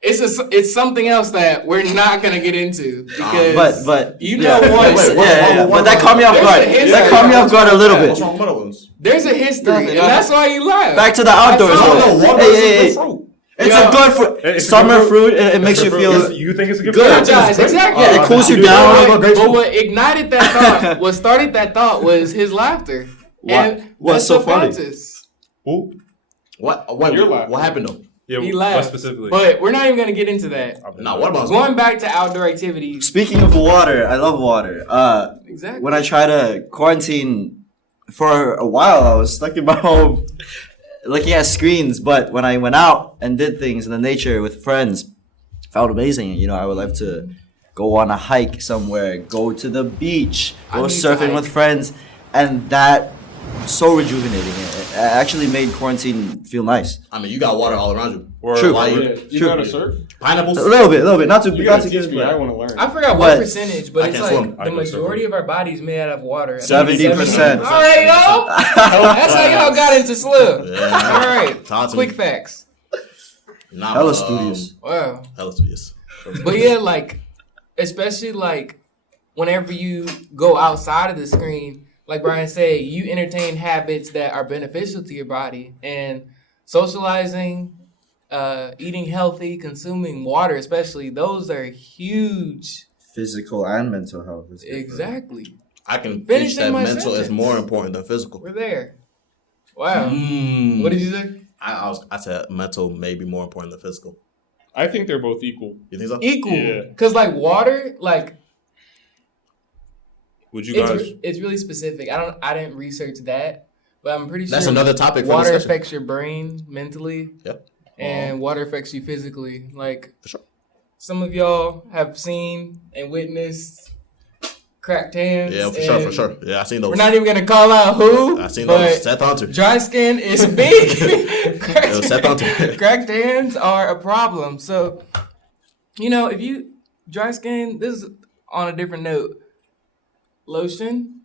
It's something else that we're not gonna get into because But you know yeah, what? yeah. But that caught me off There's guard. a history. That caught me off guard a little What's bit. wrong with watermelons? There's a history, Nothing, and nothing. that's why you laugh. Back to the outdoors. That's though. all. Watermelons Hey, is good fruit. It's Yo. a good fruit. It's a Summer good fruit. It makes you feel. You think it's a good Good. fruit? Guys, exactly. Yeah, it cools you But down. what ignited that thought, what started that thought was his laughter. And What's that's so what funny? Francis, Ooh. What You're laughing. happened though? Yeah, he what laughed. specifically? But we're not even gonna get into that. Nah, watermelons. Going back to outdoor activities. Speaking of water, I love water. Exactly. When I tried to quarantine for a while, I was stuck in my home looking at screens. But when I went out and did things in the nature with friends, felt amazing. You know, I would love to go on a hike somewhere, go to the beach, I go need to surfing hike. with friends, and that so rejuvenating. It actually made quarantine feel nice. I mean, you got water all around you. Or True. Why Yeah. you, You Sure. know how to surf? pineapples? A little bit, not too You big. gotta teach me. I want to learn. I forgot But- what percentage, but I it's can't like swim. I the can swim. majority of our body's made out of water. I think 70%. All right, yo. That's how y'all got into SLIP. Yeah. All right. Talk to Quick me. facts. Nah, Hella but, studious. Wow. Hella studious. But yeah, like, especially like whenever you go outside of the screen, like Brian said, you entertain habits that are beneficial to your body. And socializing, eating healthy, consuming water, especially, those are huge. Physical and mental health. is different. Exactly. I can Finishing teach that my mental is sentence. more important than physical. We're there. Wow. Mm. What did you say? I said mental may be more important than physical. I think they're both equal. You think so? Equal. Yeah. Because, like, water, like, Would you guys? it's really specific. I didn't research that, but I'm pretty That's sure another topic for water discussion. affects your brain mentally. Yep. And water affects you physically. Like, For sure. some of y'all have seen and witnessed cracked hands. Yeah, for sure. Yeah, I seen those. We're not even gonna call out who. I seen but those. Seth Hunter. Dry skin is big. It was Seth Hunter. Cracked hands are a problem. So, if you dry skin, this is on a different note. Lotion,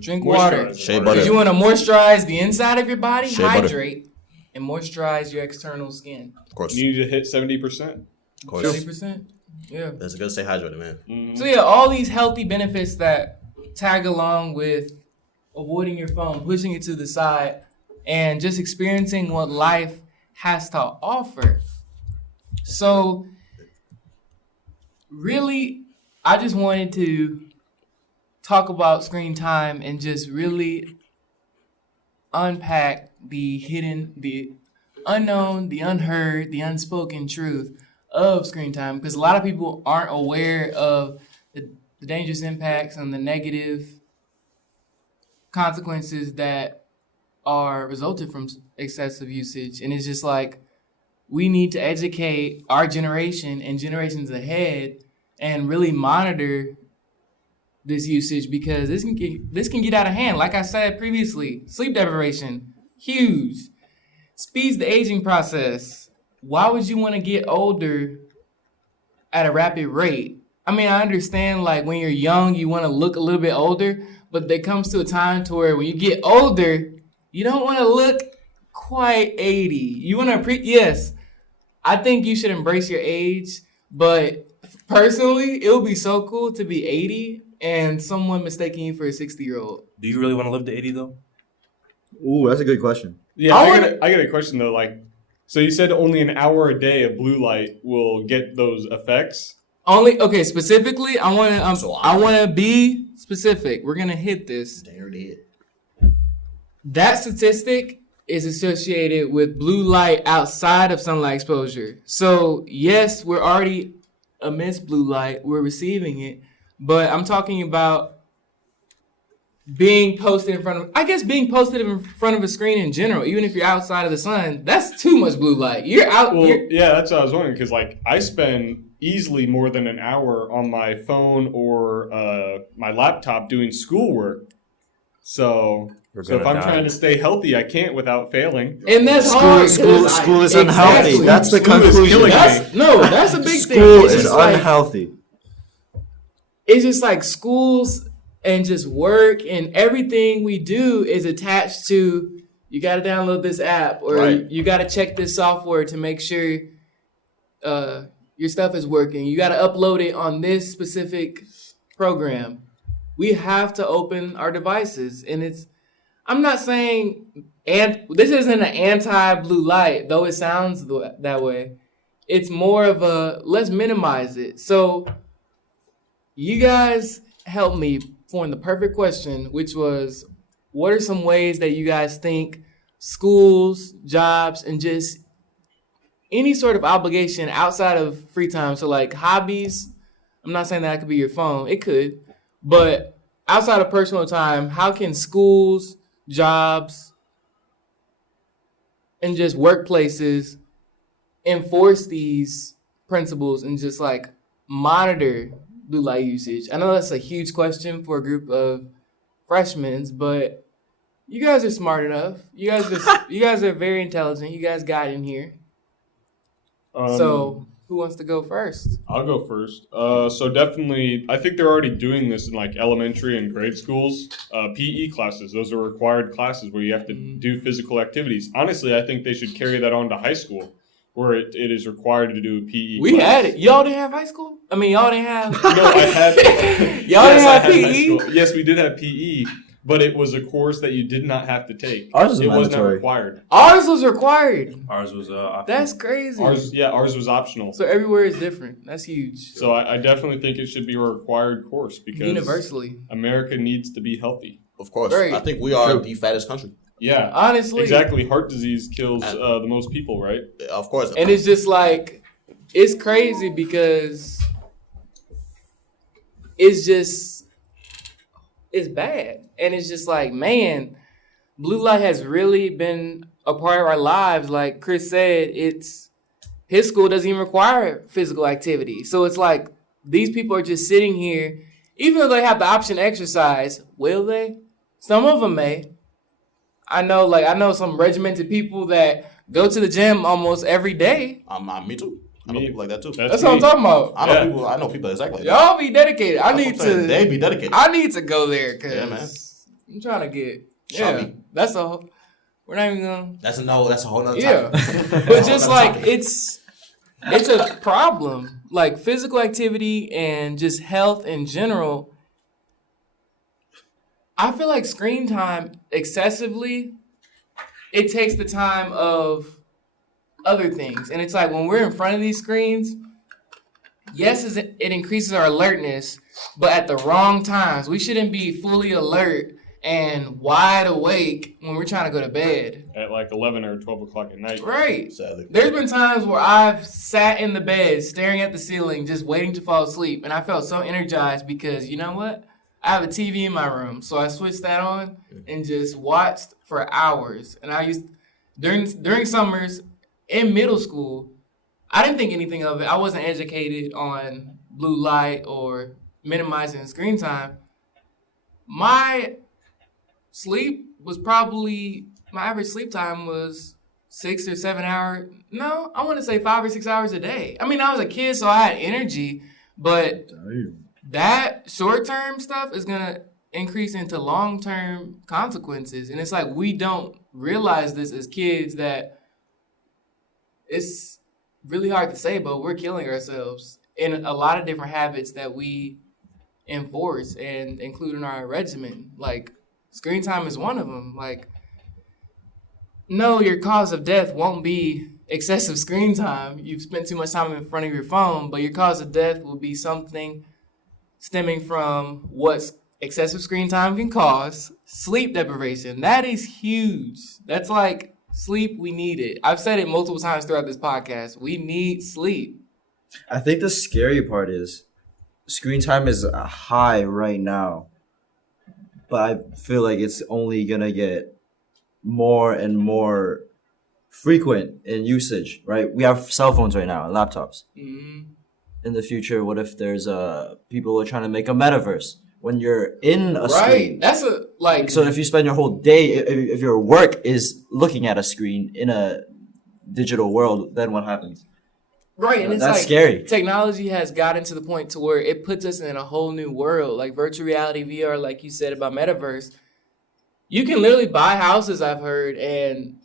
drink water. Moisturizer. Shea butter. Because you want to moisturize the inside of your body, Shea butter. hydrate, and moisturize your external skin. Of course. You need to hit 70%. Of course. 30%. Yeah. That's good to stay hydrated, man. Mm-hmm. So yeah, all these healthy benefits that tag along with avoiding your phone, pushing it to the side, and just experiencing what life has to offer. So really, I just wanted to talk about screen time and just really unpack the hidden, the unknown, the unheard, the unspoken truth of screen time, because a lot of people aren't aware of the dangerous impacts and the negative consequences that are resulted from excessive usage. And it's just like, we need to educate our generation and generations ahead and really monitor this usage, because this can get out of hand. Like I said previously, sleep deprivation, huge. Speeds the aging process. Why would you want to get older at a rapid rate? I mean, I understand, like, when you're young, you want to look a little bit older, but there comes to a time to where when you get older, you don't want to look quite 80. You want to yes, I think you should embrace your age, but personally, it would be so cool to be 80 and someone mistaking you for a 60-year-old. Do you really want to live to 80 though? Ooh, that's a good question. Yeah, I got a question though. Like, so you said only an hour a day of blue light will get those effects. Specifically, I want to be specific. We're gonna hit this. There it is. That statistic is associated with blue light outside of sunlight exposure. So yes, we're already amidst blue light, we're receiving it, but I'm talking about being posted in front of a screen in general. Even if you're outside of the sun, that's too much blue light. You're out. Well, yeah, that's what I was wondering, because like I spend easily more than an hour on my phone or my laptop doing schoolwork. So if I'm trying to stay healthy, I can't without failing. And that's hard. School is unhealthy. Exactly. That's the School is conclusion. killing me. That's a big thing. School It's is just like, unhealthy. it's just like schools and just work and everything we do is attached to, you got to download this app, or Right. you got to check this software to make sure your stuff is working. You got to upload it on this specific program. We have to open our devices, and I'm not saying, and this isn't an anti-blue light, though it sounds that way. It's more of a, let's minimize it. So you guys helped me form the perfect question, which was, what are some ways that you guys think schools, jobs, and just any sort of obligation outside of free time, so like hobbies, I'm not saying that could be your phone, it could, but outside of personal time, how can schools, jobs, and just workplaces enforce these principles and just like monitor blue light usage? I know that's a huge question for a group of freshmen, but you guys are smart enough. You guys are very intelligent. You guys got in here. So who wants to go first? I'll go first. So definitely, I think they're already doing this in like elementary and grade schools. PE classes, those are required classes where you have to do physical activities. Honestly, I think they should carry that on to high school, where it is required to do a PE We class. had it. Y'all didn't have high school? I mean, y'all didn't have... No, I had. Y'all Yes, I didn't have had high PE? school. Yes, we did have PE, but it was a course that you did not have to take. Ours was It was not mandatory. required. Ours was required. Ours was optional. That's crazy. Ours was optional. So everywhere is different. That's huge. So I definitely think it should be a required course because Universally. America needs to be healthy. Of course. Right. I think we are the fattest country. Yeah. Honestly. Exactly. Heart disease kills the most people, right? Of course. And it's just like, it's crazy because it's bad. And it's just like, man, blue light has really been a part of our lives. Like Chris said, it's his school doesn't even require physical activity. So it's like these people are just sitting here, even though they have the option to exercise, will they? Some of them may. I know some regimented people that go to the gym almost every day. Me too. I know people like that too. That's what I'm talking about. I know people exactly like that. Y'all be dedicated. They be dedicated. I need to go there because man. I'm trying to get. Chubby. That's all. We're not even gonna. That's a whole nother Yeah, topic. but just like it's a problem. Like physical activity and just health in general. I feel like screen time excessively, it takes the time of other things. And it's like when we're in front of these screens, yes, it increases our alertness, but at the wrong times. We shouldn't be fully alert and wide awake when we're trying to go to bed. At like 11 or 12 o'clock at night. Right. Sadly. There's been times where I've sat in the bed staring at the ceiling just waiting to fall asleep, and I felt so energized because, you know what? I have a TV in my room, so I switched that on and just watched for hours. And I used during summers in middle school, I didn't think anything of it. I wasn't educated on blue light or minimizing screen time. My average sleep time was 6 or 7 hours. No, I want to say 5 or 6 hours a day. I mean, I was a kid, so I had energy, but that short-term stuff is going to increase into long-term consequences. And it's like we don't realize this as kids that it's really hard to say, but we're killing ourselves in a lot of different habits that we enforce and include in our regimen. Like screen time is one of them. Like, no, your cause of death won't be excessive screen time. You've spent too much time in front of your phone, but your cause of death will be something stemming from what excessive screen time can cause. Sleep deprivation. That is huge. That's like sleep, we need it. I've said it multiple times throughout this podcast. We need sleep. I think the scary part is screen time is high right now, but I feel like it's only going to get more and more frequent in usage, right? We have cell phones right now and laptops. Mm-hmm. In the future, what if there's people who are trying to make a metaverse when you're in a screen? That's So if you spend your whole day, if your work is looking at a screen in a digital world, then what happens? Right, and it's that's like scary. Technology has gotten to the point to where it puts us in a whole new world, like virtual reality, VR, like you said about metaverse. You can literally buy houses, I've heard, and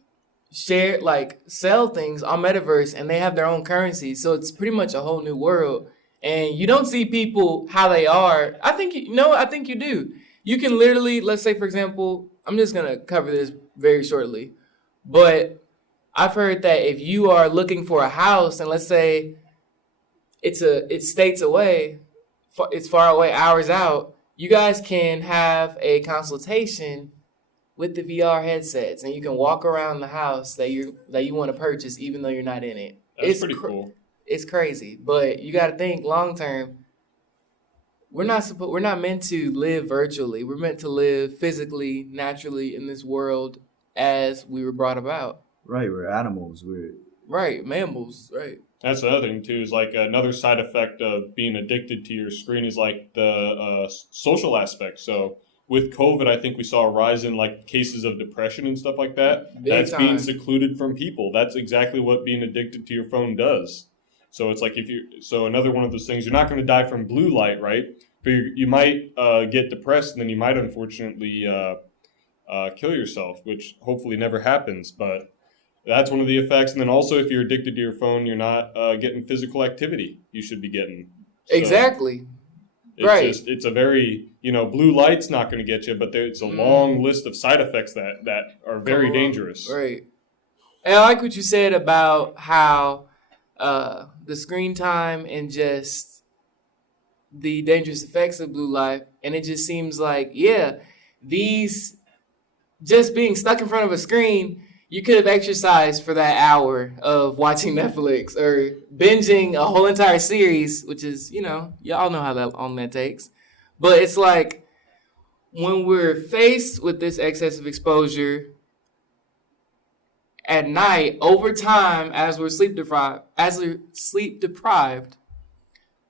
sell things on metaverse, and they have their own currency. So it's pretty much a whole new world. And you don't see people how they are. I think you do. You can literally, let's say, for example, I'm just going to cover this very shortly, but I've heard that if you are looking for a house, and let's say it's states away, it's far away, hours out, you guys can have a consultation with the VR headsets, and you can walk around the house that you want to purchase, even though you're not in it. That's pretty cool. It's crazy, but you got to think long term. We're not meant to live virtually. We're meant to live physically, naturally in this world as we were brought about. Right, we're animals. Right, mammals. Right. That's the other thing too. Is like another side effect of being addicted to your screen is like the social aspect. So with COVID, I think we saw a rise in like cases of depression and stuff like that. That's being secluded from people. That's exactly what being addicted to your phone does. So it's like another one of those things, you're not going to die from blue light, right? But you might get depressed, and then you might unfortunately kill yourself, which hopefully never happens. But that's one of the effects. And then also, if you're addicted to your phone, you're not getting physical activity you should be getting. So exactly. It's a very, blue light's not going to get you, but it's a long list of side effects that are very dangerous. Right. And I like what you said about how the screen time and just the dangerous effects of blue light. And it just seems like, these just being stuck in front of a screen, you could have exercised for that hour of watching Netflix or binging a whole entire series, which is, y'all know how long that takes. But it's like when we're faced with this excessive exposure at night, over time, as we're sleep deprived,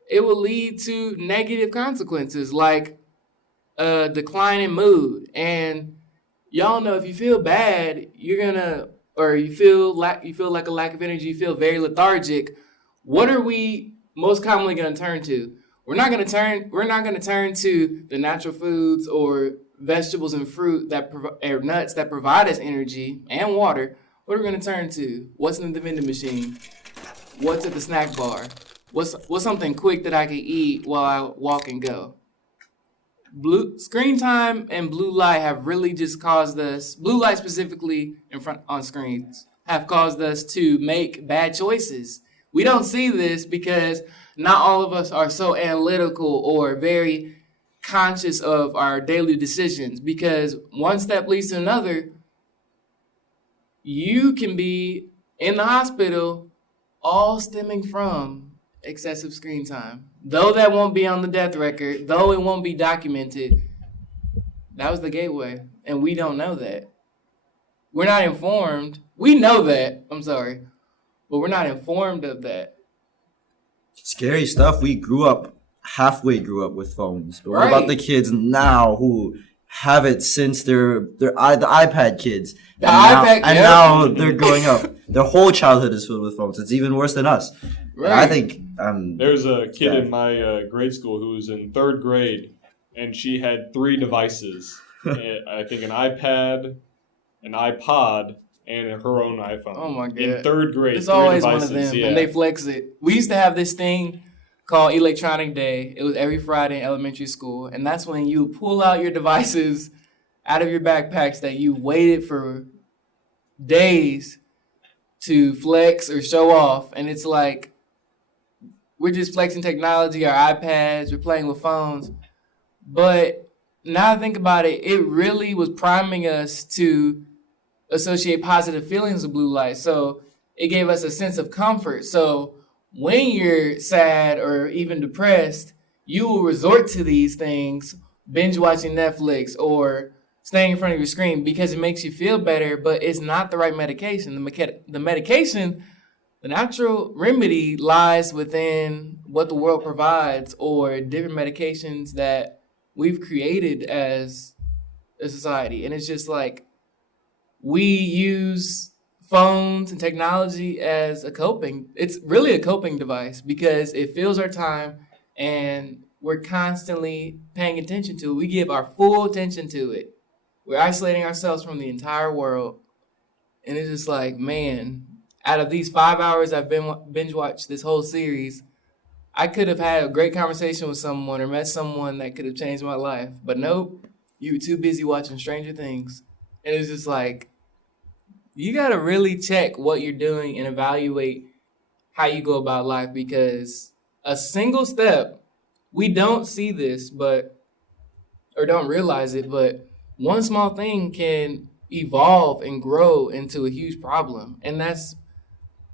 it will lead to negative consequences like a decline in mood. And y'all know if you feel bad, or you feel like a lack of energy, you feel very lethargic. What are we most commonly going to turn to? We're not going to turn to the natural foods or vegetables and fruit or nuts that provide us energy and water. What are we going to turn to? What's in the vending machine? What's at the snack bar? What's something quick that I can eat while I walk and go? Screen time and blue light have really just caused us, blue light specifically on screens, have caused us to make bad choices. We don't see this because not all of us are so analytical or very conscious of our daily decisions, because one step leads to another. You can be in the hospital, all stemming from excessive screen time. Though that won't be on the death record, though it won't be documented, that was the gateway. And we don't know that. We're not informed. We know that, but we're not informed of that. Scary stuff. We halfway grew up with phones. But what Right. about the kids now who have it since the iPad kids? iPad, now they're growing up. Their whole childhood is filled with phones. It's even worse than us. Right. I think There's a kid bad. in my grade school who was in third grade, and she had 3 devices. I think an iPad, an iPod, and her own iPhone. Oh my God. In third grade, It's 3 always devices. one of them, Yeah. and they flex it. We used to have this thing called Electronic Day. It was every Friday in elementary school, and that's when you pull out your devices out of your backpacks that you waited for days to flex or show off, and it's like we're just flexing technology, our iPads, we're playing with phones. But now I think about it, it really was priming us to associate positive feelings with blue light. So it gave us a sense of comfort. So when you're sad or even depressed, you will resort to these things, binge watching Netflix or staying in front of your screen because it makes you feel better, but it's not the right medication. The medication, the natural remedy lies within what the world provides or different medications that we've created as a society. And it's just like we use phones and technology as it's really a coping device because it fills our time and we're constantly paying attention to it. We give our full attention to it. We're isolating ourselves from the entire world. And it's just like, man, out of these 5 hours I've binge watched this whole series, I could have had a great conversation with someone or met someone that could have changed my life. But nope, you were too busy watching Stranger Things. And it's just like, you got to really check what you're doing and evaluate how you go about life, because a single step, we don't see this, or don't realize it, but one small thing can evolve and grow into a huge problem. And this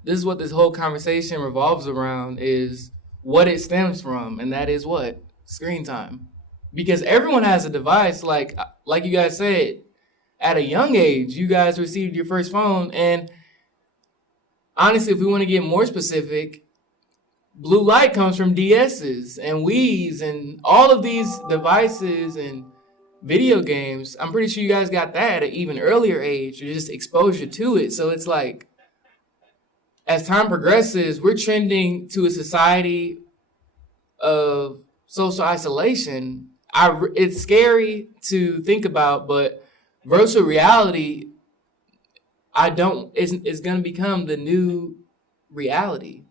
is what this whole conversation revolves around, is what it stems from. And that is what? Screen time. Because everyone has a device, like you guys said, at a young age, you guys received your first phone. And honestly, if we want to get more specific, blue light comes from DSs and Wii's and all of these devices and video games. I'm pretty sure you guys got that at an even earlier age, or just exposure to it. So it's like, as time progresses, we're trending to a society of social isolation. It's scary to think about, but virtual reality, is going to become the new reality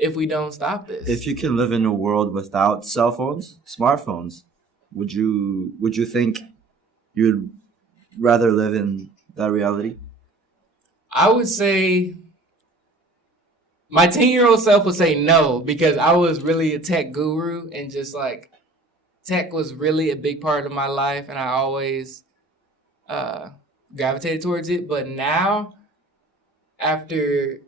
if we don't stop this. if you can live in a world without cell phones, smartphones, would you think you'd rather live in that reality? I would say my 10-year-old self would say no, because I was really a tech guru and just like tech was really a big part of my life, and I always gravitated towards it. But now, after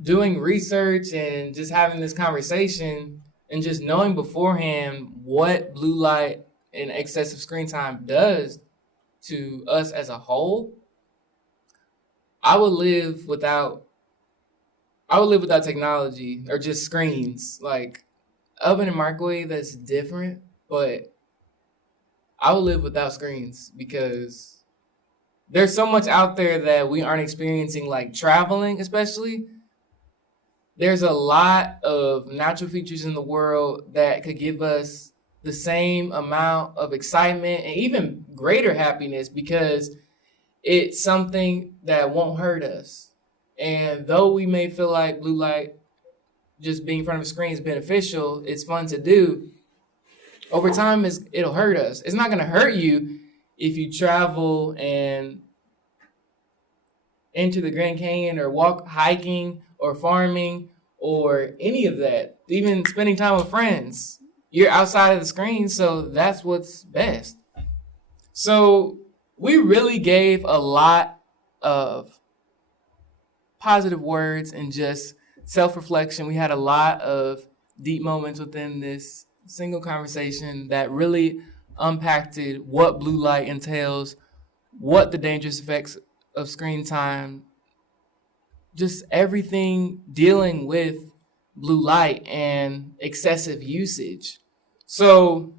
doing research and just having this conversation and just knowing beforehand what blue light and excessive screen time does to us as a whole, I would live without technology or just screens. Like oven and microwave, that's different, but I would live without screens because there's so much out there that we aren't experiencing, like traveling, especially. There's a lot of natural features in the world that could give us the same amount of excitement and even greater happiness because it's something that won't hurt us. And though we may feel like blue light, just being in front of a screen is beneficial, it's fun to do, over time it'll hurt us. It's not going to hurt you if you travel and enter the Grand Canyon or walk hiking or farming or any of that, even spending time with friends. You're outside of the screen, so that's what's best. So we really gave a lot of positive words and just self-reflection. We had a lot of deep moments within this single conversation that really unpacked what blue light entails, what the dangerous effects of screen time, just everything dealing with blue light and excessive usage. So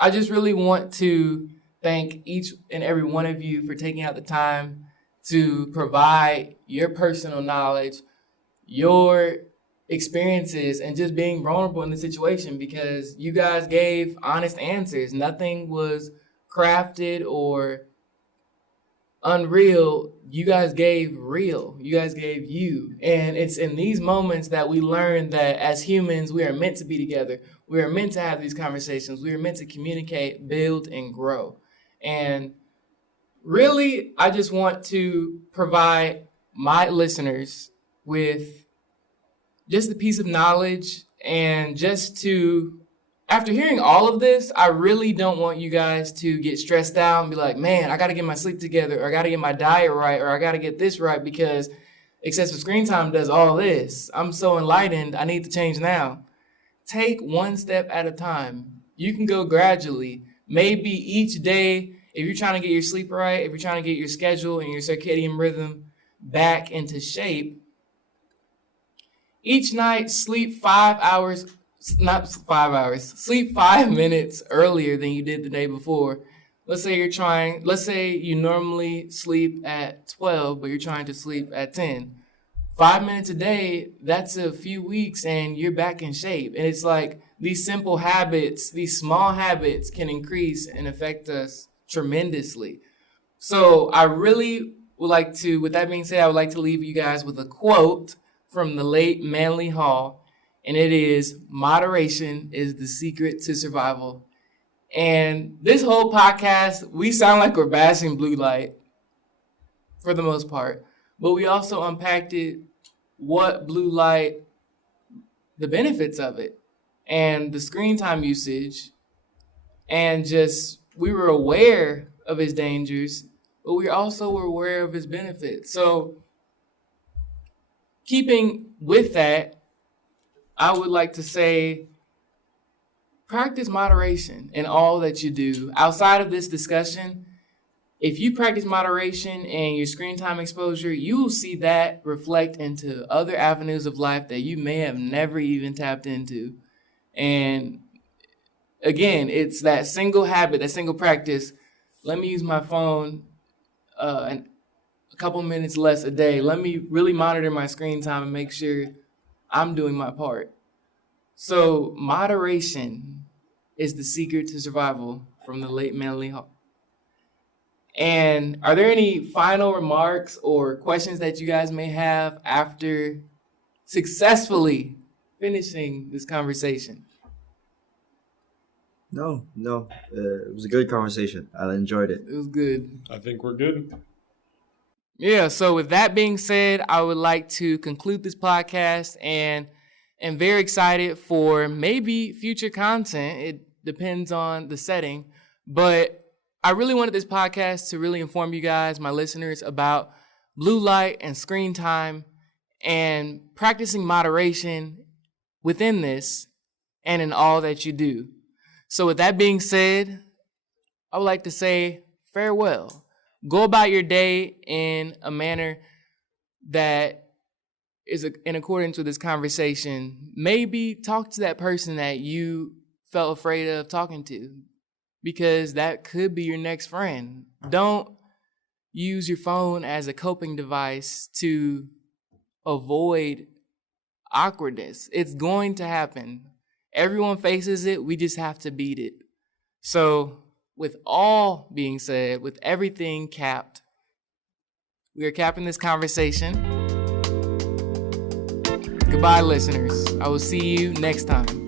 I just really want to thank each and every one of you for taking out the time to provide your personal knowledge, your experiences, and just being vulnerable in the situation because you guys gave honest answers. Nothing was crafted or unreal. You guys gave real. You guys gave you. And it's in these moments that we learn that as humans, we are meant to be together. We are meant to have these conversations. We are meant to communicate, build, and grow. And really, I just want to provide my listeners with just the piece of knowledge and just to, after hearing all of this, I really don't want you guys to get stressed out and be like, man, I got to get my sleep together, or I got to get my diet right, or I got to get this right because excessive screen time does all this. I'm so enlightened. I need to change now. Take one step at a time. You can go gradually. Maybe each day, if you're trying to get your sleep right, if you're trying to get your schedule and your circadian rhythm back into shape, each night sleep 5 hours. Not 5 hours, sleep 5 minutes earlier than you did the day before. Let's say you normally sleep at 12, but you're trying to sleep at 10. 5 minutes a day, that's a few weeks and you're back in shape. And it's like these simple habits, these small habits can increase and affect us tremendously. So I really would like to, with that being said, I would like to leave you guys with a quote from the late Manly Hall. And it is, moderation is the secret to survival. And this whole podcast, we sound like we're bashing blue light for the most part. But we also unpacked what blue light, the benefits of it, and the screen time usage. And just, we were aware of its dangers, but we also were aware of its benefits. So keeping with that, I would like to say, practice moderation in all that you do. Outside of this discussion, if you practice moderation and your screen time exposure, you will see that reflect into other avenues of life that you may have never even tapped into. And again, it's that single habit, that single practice. Let me use my phone a couple minutes less a day. Let me really monitor my screen time and make sure I'm doing my part. So moderation is the secret to survival from the late Manly Hall. And are there any final remarks or questions that you guys may have after successfully finishing this conversation? No. It was a good conversation. I enjoyed it. It was good. I think we're good. Yeah, so with that being said, I would like to conclude this podcast and am very excited for maybe future content. It depends on the setting, but I really wanted this podcast to really inform you guys, my listeners, about blue light and screen time and practicing moderation within this and in all that you do. So with that being said, I would like to say farewell. Go about your day in a manner that is in accordance with this conversation. Maybe talk to that person that you felt afraid of talking to, because that could be your next friend. Don't use your phone as a coping device to avoid awkwardness. It's going to happen. Everyone faces it. We just have to beat it. So, with all being said, with everything capped, we are capping this conversation. Goodbye, listeners. I will see you next time.